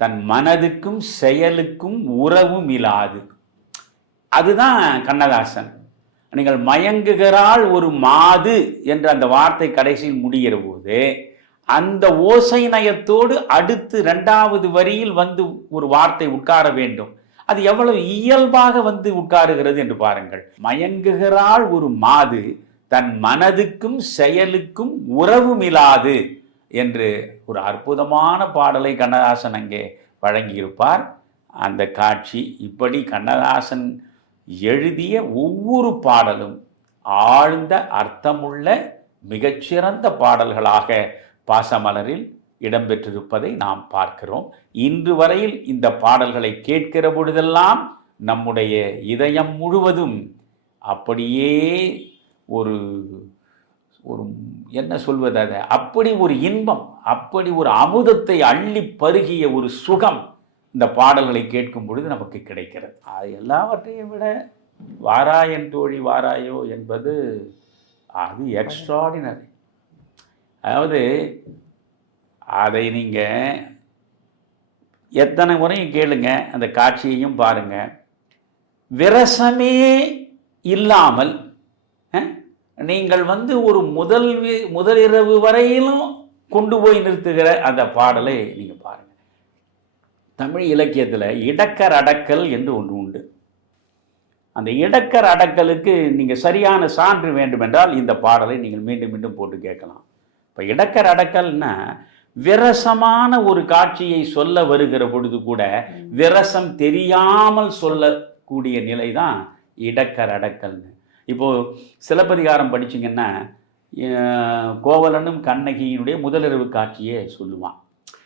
தன் மனதுக்கும் செயலுக்கும் உறவும் இல்லாது. அதுதான் கண்ணதாசன். நீங்கள் மயங்குகிறாள் ஒரு மாது என்ற அந்த வார்த்தை கடைசியில் முடிகிற போது அந்த ஓசை நயத்தோடு அடுத்து 2வது வரியில் வந்து ஒரு வார்த்தை உட்கார வேண்டும். அது எவ்வளவு இயல்பாக வந்து உட்காருகிறது என்று பாருங்கள். மயங்குகிறாள் ஒரு மாது தன் மனதுக்கும் செயலுக்கும் உறவுமிலாது என்று ஒரு அற்புதமான பாடலை கண்ணதாசன் அங்கே வழங்கியிருப்பார். அந்த காட்சி இப்படி கண்ணதாசன் எழுதிய ஒவ்வொரு பாடலும் ஆழ்ந்த அர்த்தமுள்ள மிகச்சிறந்த பாடல்களாக பாசமலரில் இடம்பெற்றிருப்பதை நாம் பார்க்கிறோம். இன்று வரையில் இந்த பாடல்களை கேட்கிற பொழுதெல்லாம் நம்முடைய இதயம் முழுவதும் அப்படியே ஒரு ஒரு என்ன சொல்வது, அதை அப்படி ஒரு இன்பம், அப்படி ஒரு அமுதத்தை அள்ளி பருகிய ஒரு சுகம் இந்த பாடல்களை கேட்கும் பொழுது நமக்கு கிடைக்கிறது. அது எல்லாவற்றையும் விட வாராயன் தோழி வாராயோ என்பது அது எக்ஸ்ட்ராடினரி. அதாவது அதை நீங்கள் எத்தனை முறையும் கேளுங்க, அந்த காட்சியையும் பாருங்க. விரசமே இல்லாமல் நீங்கள் வந்து ஒரு முதலிரவு வரையிலும் கொண்டு போய் நிறுத்துகிற அந்த பாடலை நீங்கள் பாருங்க. தமிழ் இலக்கியத்தில் இடக்கர் அடக்கல் என்று ஒன்று உண்டு. அந்த இடக்கர் அடக்கலுக்கு நீங்கள் சரியான சான்று வேண்டுமென்றால் இந்த பாடலை நீங்கள் மீண்டும் மீண்டும் போட்டு கேட்கலாம். இப்போ இடக்கர் அடக்கல்னா விரசமான ஒரு காட்சியை சொல்ல வருகிற பொழுது கூட விரசம் தெரியாமல் சொல்லக்கூடிய நிலை தான் இடக்கர் அடக்கல்னு. இப்போது சிலப்பதிகாரம் படிச்சிங்கன்னா கோவலனும் கண்ணகியினுடைய முதலிரவு காட்சியே சொல்லுவான்.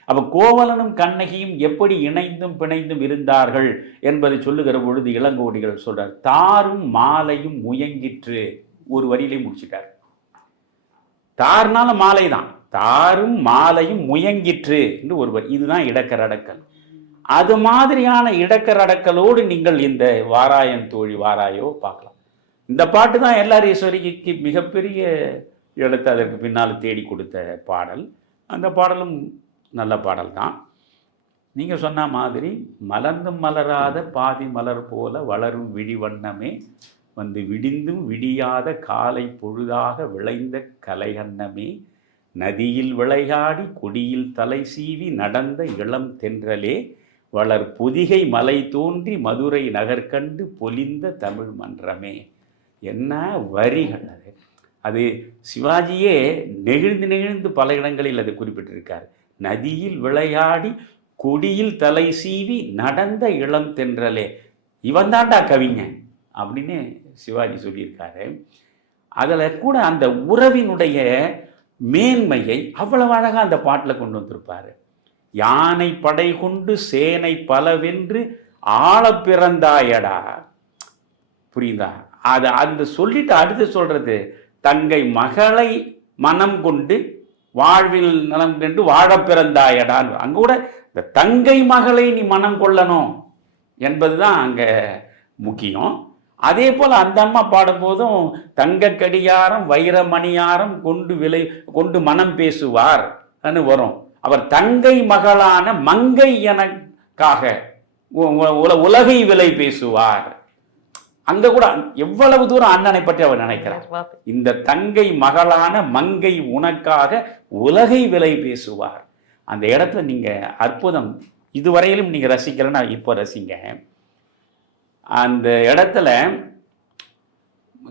அப்போ கோவலனும் கண்ணகியும் எப்படி இணைந்தும் பிணைந்தும் இருந்தார்கள் என்பதை சொல்லுகிற பொழுது இளங்கோடிகள் சொல்றார், தாரும் மாலையும் முயங்கிற்று, ஒரு வரியிலே முடிச்சிட்டார். தார்னால மாலை தான், தாரும் மாலையும் முயங்கிற்று என்று ஒரு வரி. இதுதான் இடக்கர் அடக்கல். அது மாதிரியான இடக்கர் அடக்கலோடு நீங்கள் இந்த வாராயன் தோழி வாராயோ பார்க்கலாம். இந்த பாட்டு தான் எல்ஆர் ஈஸ்வரிக்கு மிகப்பெரிய இடத்தை அதற்கு பின்னால் தேடி கொடுத்த பாடல். அந்த பாடலும் நல்ல பாடல் தான். நீங்கள் சொன்ன மாதிரி மலர்ந்தும் மலராத பாதி மலர் போல வளரும் விழிவண்ணமே, வந்து விடிந்தும் விடியாத காலை பொழுதாக விளைந்த கலையன்னமே, நதியில் விளையாடி கொடியில் தலை சீவி நடந்த இளம் தென்றலே, வளர் பொதிகை மலை தோன்றி மதுரை நகர்கண்டு பொலிந்த தமிழ் மன்றமே. என்ன வரிகள்! அது சிவாஜியே நெகிழ்ந்து நெகிழ்ந்து பல இடங்களில் அதை குறிப்பிட்டிருக்கார். நதியில் விளையாடி கொடியில் தலை சீவி நடந்த இளம் தென்றலே, இவன் தாண்டா கவிஞன் அப்படின்னு சிவாஜி சொல்லியிருக்காரு. அதில் கூட அந்த உறவினுடைய மேன்மையை அவ்வளவு அழகாக அந்த பாட்டில் கொண்டு வந்திருப்பார். யானை படை கொண்டு சேனை பலவென்று ஆள பிறந்தாயடா, புரியுதா? அதை அந்த சொல்லிட்டு அடுத்து சொல்றது, தங்கை மகளை மனம் கொண்டு வாழ்வில் நலம் கண்டு வாழ பிறந்தாயடான். அங்க கூட இந்த தங்கை மகளை நீ மனம் கொள்ளணும் என்பதுதான் அங்க முக்கியம். அதே போல அந்த அம்மா பாடும்போதும் தங்க கடியாரம் வைரமணியாரம் கொண்டு மனம் பேசுவார் வரும். அவர் தங்கை மகளான மங்கை எனக்காக உலகை விலை பேசுவார். அங்க கூட எவ்வளவு தூரம் அண்ணனை பற்றி அவர் நினைக்கிறார். இந்த தங்கை மகளான மங்கை உனக்காக உலகை விலை பேசுவார். அந்த இடத்துல நீங்க அற்புதம், இதுவரையிலும் நீங்க ரசிக்கலன்னா இப்போ ரசிங்க. அந்த இடத்துல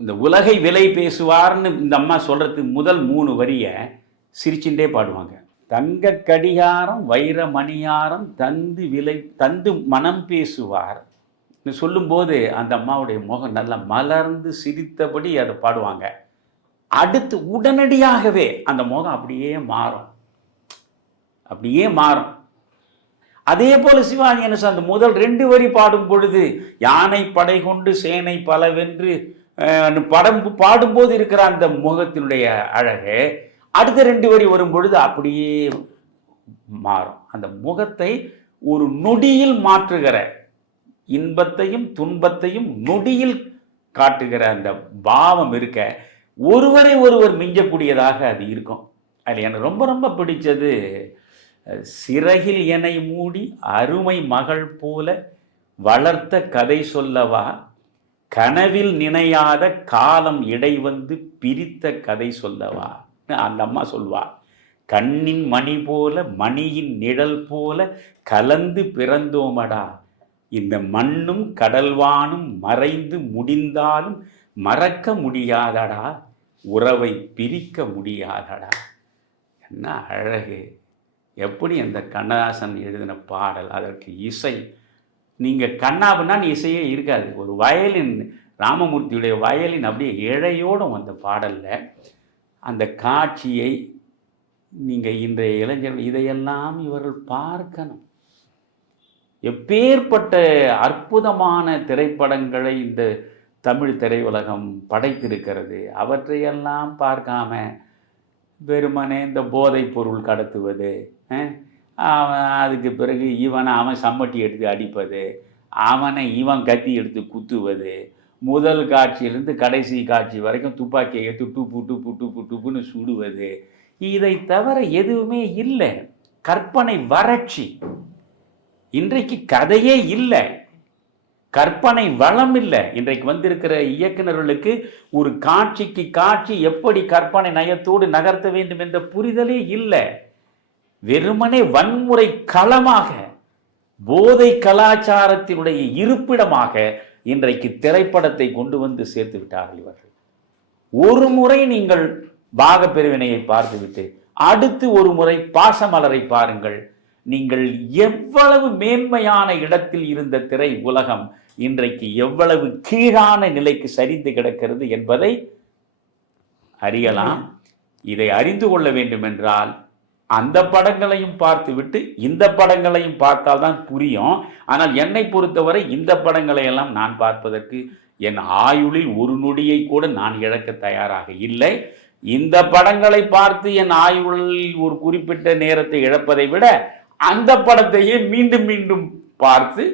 இந்த உலகை விலை பேசுவார்னு இந்த அம்மா சொல்றதுக்கு முதல் 3 வரியை சிரிச்சுட்டே பாடுவாங்க. தங்க கடிகாரம் வைர மணியாரம் தந்து மனம் பேசுவார் சொல்லும்போது அந்த அம்மாவுடைய முகம் நல்லா மலர்ந்து சிரித்தபடி அதை பாடுவாங்க. அடுத்து உடனடியாகவே அந்த முகம் அப்படியே மாறும். அதே போல சிவாஜி என்ன அந்த முதல் 2 வரி பாடும் பொழுது யானை படை கொண்டு சேனை பலவென்று பாடும்போது இருக்கிற அந்த முகத்தினுடைய அழகு அடுத்த 2 வரி வரும் பொழுது அப்படியே மாறும். அந்த முகத்தை ஒரு நொடியில் மாற்றுகிற, இன்பத்தையும் துன்பத்தையும் நொடியில் காட்டுகிற அந்த பாவம் இருக்க, ஒருவரை ஒருவர் மிஞ்சக்கூடியதாக அது இருக்கும். அதில் எனக்கு ரொம்ப ரொம்ப பிடிச்சது, சிறகில் என்னை மூடி அருமை மகள் போல வளர்த்த கதை சொல்லவா, கனவில் நினையாத காலம் இடை வந்து பிரித்த கதை சொல்லவா. அந்த அம்மா சொல்வா, கண்ணின் மணி போல மணியின் நிழல் போல கலந்து பிறந்தோமடா, இந்த மண்ணும் கடல்வானும் மறைந்து முடிந்தாலும் மறக்க முடியாதடா, உறவை பிரிக்க முடியாதடா. என்ன அழகு! எப்படி அந்த கண்ணதாசன் எழுதின பாடல், அதற்கு இசை. நீங்கள் கண்ணாபுன்னா இசையே இருக்காது. ஒரு வயலின், ராமமூர்த்தியுடைய வயலின் அப்படியே இழையோடும் அந்த பாடலில் அந்த காட்சியை நீங்கள் இன்றைய இளைஞர்கள் இதையெல்லாம் இவர்கள் பார்க்கணும். எப்பேற்பட்ட அற்புதமான திரைப்படங்களை இந்த தமிழ் திரையுலகம் படைத்திருக்கிறது. அவற்றையெல்லாம் பார்க்காம வெறுமனே இந்த போதைப் பொருள் கடத்துவது, அதுக்கு பிறகு அவன் சம்மட்டி எடுத்து அடிப்பது, இவன் கத்தி எடுத்து குத்துவது, முதல் காட்சியிலிருந்து கடைசி காட்சி வரைக்கும் துப்பாக்கியை எடுத்து டுப்புன்னு சுடுவது, இதை தவிர எதுவுமே இல்லை. கற்பனை வறட்சி. இன்றைக்கு கதையே இல்லை, கற்பனை வளம் இல்லை. இன்றைக்கு வந்திருக்கிற இயக்குநர்களுக்கு ஒரு காட்சிக்கு காட்சி எப்படி கற்பனை நயத்தோடு நகர்த்த வேண்டும் என்ற புரிதலே இல்லை. வெறுமனே வன்முறை களமாக, போதை கலாச்சாரத்தினுடைய இருப்பிடமாக இன்றைக்கு திரைப்படத்தை கொண்டு வந்து சேர்த்து விட்டார்கள் இவர்கள். ஒரு முறை நீங்கள் பாகப்பிரிவினையை பார்த்துவிட்டு அடுத்து ஒரு முறை பாசமலரை பாருங்கள். நீங்கள் எவ்வளவு மேன்மையான இடத்தில் இருந்த திரை உலகம் இன்றைக்கு எவ்வளவு கீழான நிலைக்கு சரிந்து கிடக்கிறது என்பதை அறியலாம். இதை அறிந்து கொள்ள வேண்டும் என்றால் அந்த படங்களையும் பார்த்துவிட்டு இந்த படங்களையும் பார்த்தால்தான் புரியும். ஆனால் என்னை பொறுத்தவரை இந்த படங்களை எல்லாம் நான் பார்ப்பதற்கு என் ஆயுளில் ஒரு நொடியை கூட நான் இழக்க தயாராக இல்லை. இந்த படங்களை பார்த்து என் ஆயுளில் ஒரு குறிப்பிட்ட நேரத்தை இழப்பதை விட அந்த படத்தையே மீண்டும் மீண்டும் பார்த்து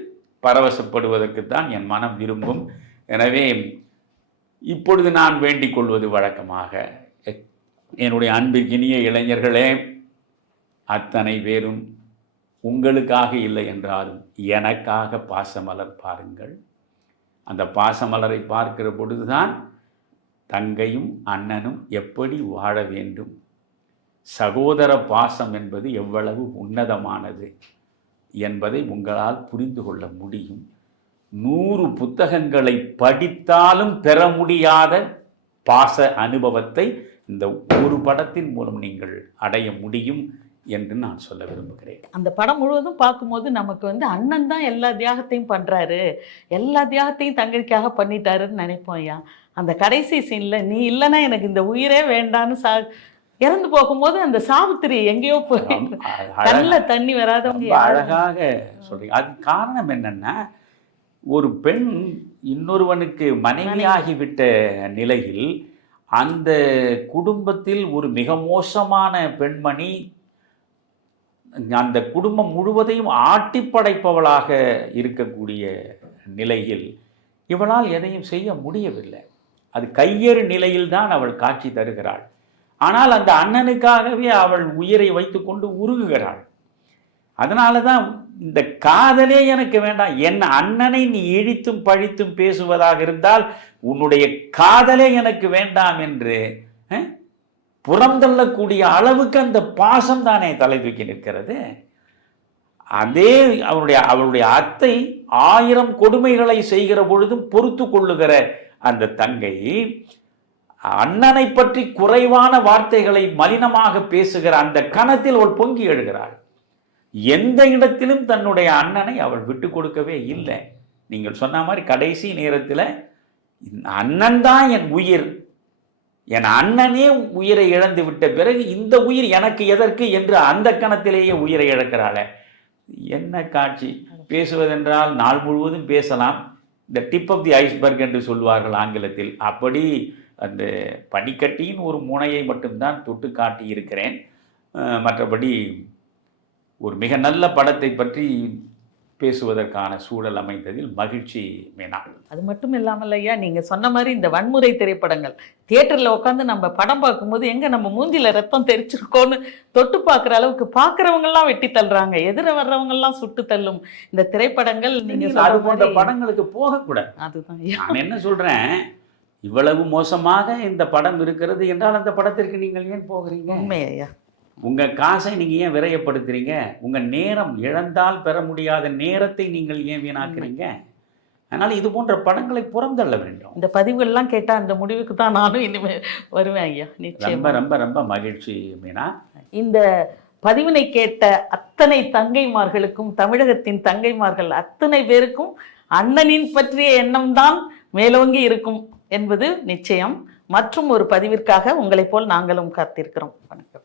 பரவசப்படுவதற்குத்தான் என் மனம் விரும்பும். எனவே இப்பொழுது நான் வேண்டிக் கொள்வது வழக்கமாக, என்னுடைய அன்பிற்கினிய இளைஞர்களே, அத்தனை பேரும் உங்களுக்காக இல்லை என்றாலும் எனக்காக பாசமலர் பாருங்கள். அந்த பாசமலரை பார்க்கிற பொழுதுதான் தங்கையும் அண்ணனும் எப்படி வாழ வேண்டும், சகோதர பாசம் என்பது எவ்வளவு உன்னதமானது என்பதை உங்களால் புரிந்து கொள்ள முடியும். 100 புத்தகங்களை படித்தாலும் பெற முடியாத பாச அனுபவத்தை இந்த ஒரு படத்தின் மூலம் நீங்கள் அடைய முடியும் என்று நான் சொல்ல விரும்புகிறேன். அந்த படம் முழுவதும் பார்க்கும்போது நமக்கு அண்ணன் தான் எல்லா தியாகத்தையும் பண்ணுறாரு, எல்லா தியாகத்தையும் தங்கைக்காக பண்ணிட்டாருன்னு நினைப்போம். ஐயா, அந்த கடைசி சீனில் நீ இல்லைன்னா எனக்கு இந்த உயிரே வேண்டான்னு இறந்து போகும்போது அந்த சாவித்திரி எங்கேயோ போய் நல்ல தண்ணி வராதவங்க அழகாக சொல்றீங்க. அது காரணம் என்னன்னா, ஒரு பெண் இன்னொருவனுக்கு மனைவியாகிவிட்ட நிலையில் அந்த குடும்பத்தில் ஒரு மிக மோசமான பெண்மணி அந்த குடும்பம் முழுவதையும் ஆட்டி படைப்பவளாக இருக்கக்கூடிய நிலையில் இவளால் எதையும் செய்ய முடியவில்லை. அது கையேறு நிலையில்தான் அவள் காட்சி தருகிறாள். ஆனால் அந்த அண்ணனுக்காகவே அவள் உயிரை வைத்துக்கொண்டு உருகுகிறாள். அதனால தான் இந்த காதலே எனக்கு வேண்டாம், என் அண்ணனை நீ இழித்தும் பழித்தும் பேசுவதாக இருந்தால் உன்னுடைய காதலே எனக்கு வேண்டாம் என்று புறந்தள்ளக்கூடிய அளவுக்கு அந்த பாசம் தானே தலை தூக்கி நிற்கிறது. அதே அவளுடைய அத்தை 1000 கொடுமைகளை செய்கிற பொழுதும் பொறுத்து கொள்ளுகிற அந்த தங்கை அண்ணனை பற்றி குறைவான வார்த்தைகளை மலினமாக பேசுகிற அந்த கணத்தில் அவள் பொங்கி எழுகிறாள். எந்த இடத்திலும் தன்னுடைய அண்ணனை அவள் விட்டு கொடுக்கவே இல்லை. நீங்கள் சொன்ன மாதிரி கடைசி நேரத்தில் அண்ணன் தான் என் உயிர், என் அண்ணனே உயிரை இழந்து விட்ட பிறகு இந்த உயிர் எனக்கு எதற்கு என்று அந்த கணத்திலேயே உயிரை இழக்கிறாள. என்ன காட்சி! பேசுவதென்றால் நாள் முழுவதும் பேசலாம். இந்த டிப் ஆஃப் தி ஐஸ்பர்க் என்று சொல்வார்கள் ஆங்கிலத்தில். அப்படி அந்த பனிக்கட்டியின் ஒரு முனையை மட்டும்தான் தொட்டு காட்டி இருக்கிறேன். மற்றபடி ஒரு மிக நல்ல படத்தை பற்றி பேசுவதற்கான சூழல் அமைந்ததில் மகிழ்ச்சி மேனா. அது மட்டும் இல்லாமல் ஐயா, நீங்கள் சொன்ன மாதிரி இந்த வன்முறை திரைப்படங்கள் தியேட்டரில் உட்காந்து நம்ம படம் பார்க்கும்போது எங்கே நம்ம மூஞ்சில ரத்தம் தெரிச்சிருக்கோன்னு தொட்டு பார்க்குற அளவுக்கு பார்க்குறவங்கெல்லாம் வெட்டி தள்ளுறாங்க, எதிர வர்றவங்கெல்லாம் சுட்டு தள்ளும் இந்த திரைப்படங்கள். நீங்கள் அது போன்ற படங்களுக்கு போகக்கூடாது. அதுதான் நான் என்ன சொல்கிறேன், இவ்வளவு மோசமாக இந்த படம் இருக்கிறது என்றால் அந்த படத்திற்கு நீங்கள் ஏன் போகிறீங்க? உண்மை ஐயா. உங்கள் காசை நீங்கள் ஏன் விரயப்படுத்துறீங்க? உங்கள் நேரம், இழந்தால் பெற முடியாத நேரத்தை நீங்கள் ஏன் வீணாக்குறீங்க? அதனால் இது போன்ற படங்களை புறந்தள்ள வேண்டும். இந்த பதிவுகள்லாம் கேட்டால் அந்த முடிவுக்கு தான் நானும் இனிமேல் வருவேன் ஐயா. நிச்சயம். ரொம்ப ரொம்ப ரொம்ப மகிழ்ச்சி மீனா. இந்த பதிவினை கேட்ட அத்தனை தங்கைமார்களுக்கும், தமிழகத்தின் தங்கைமார்கள் அத்தனை பேருக்கும் அண்ணனின் பற்றிய எண்ணம்தான் மேலோங்கி இருக்கும் என்பது நிச்சயம். மற்றும் ஒரு பதிவிற்காக உங்களைப் போல் நாங்களும் காத்திருக்கிறோம். வணக்கம்.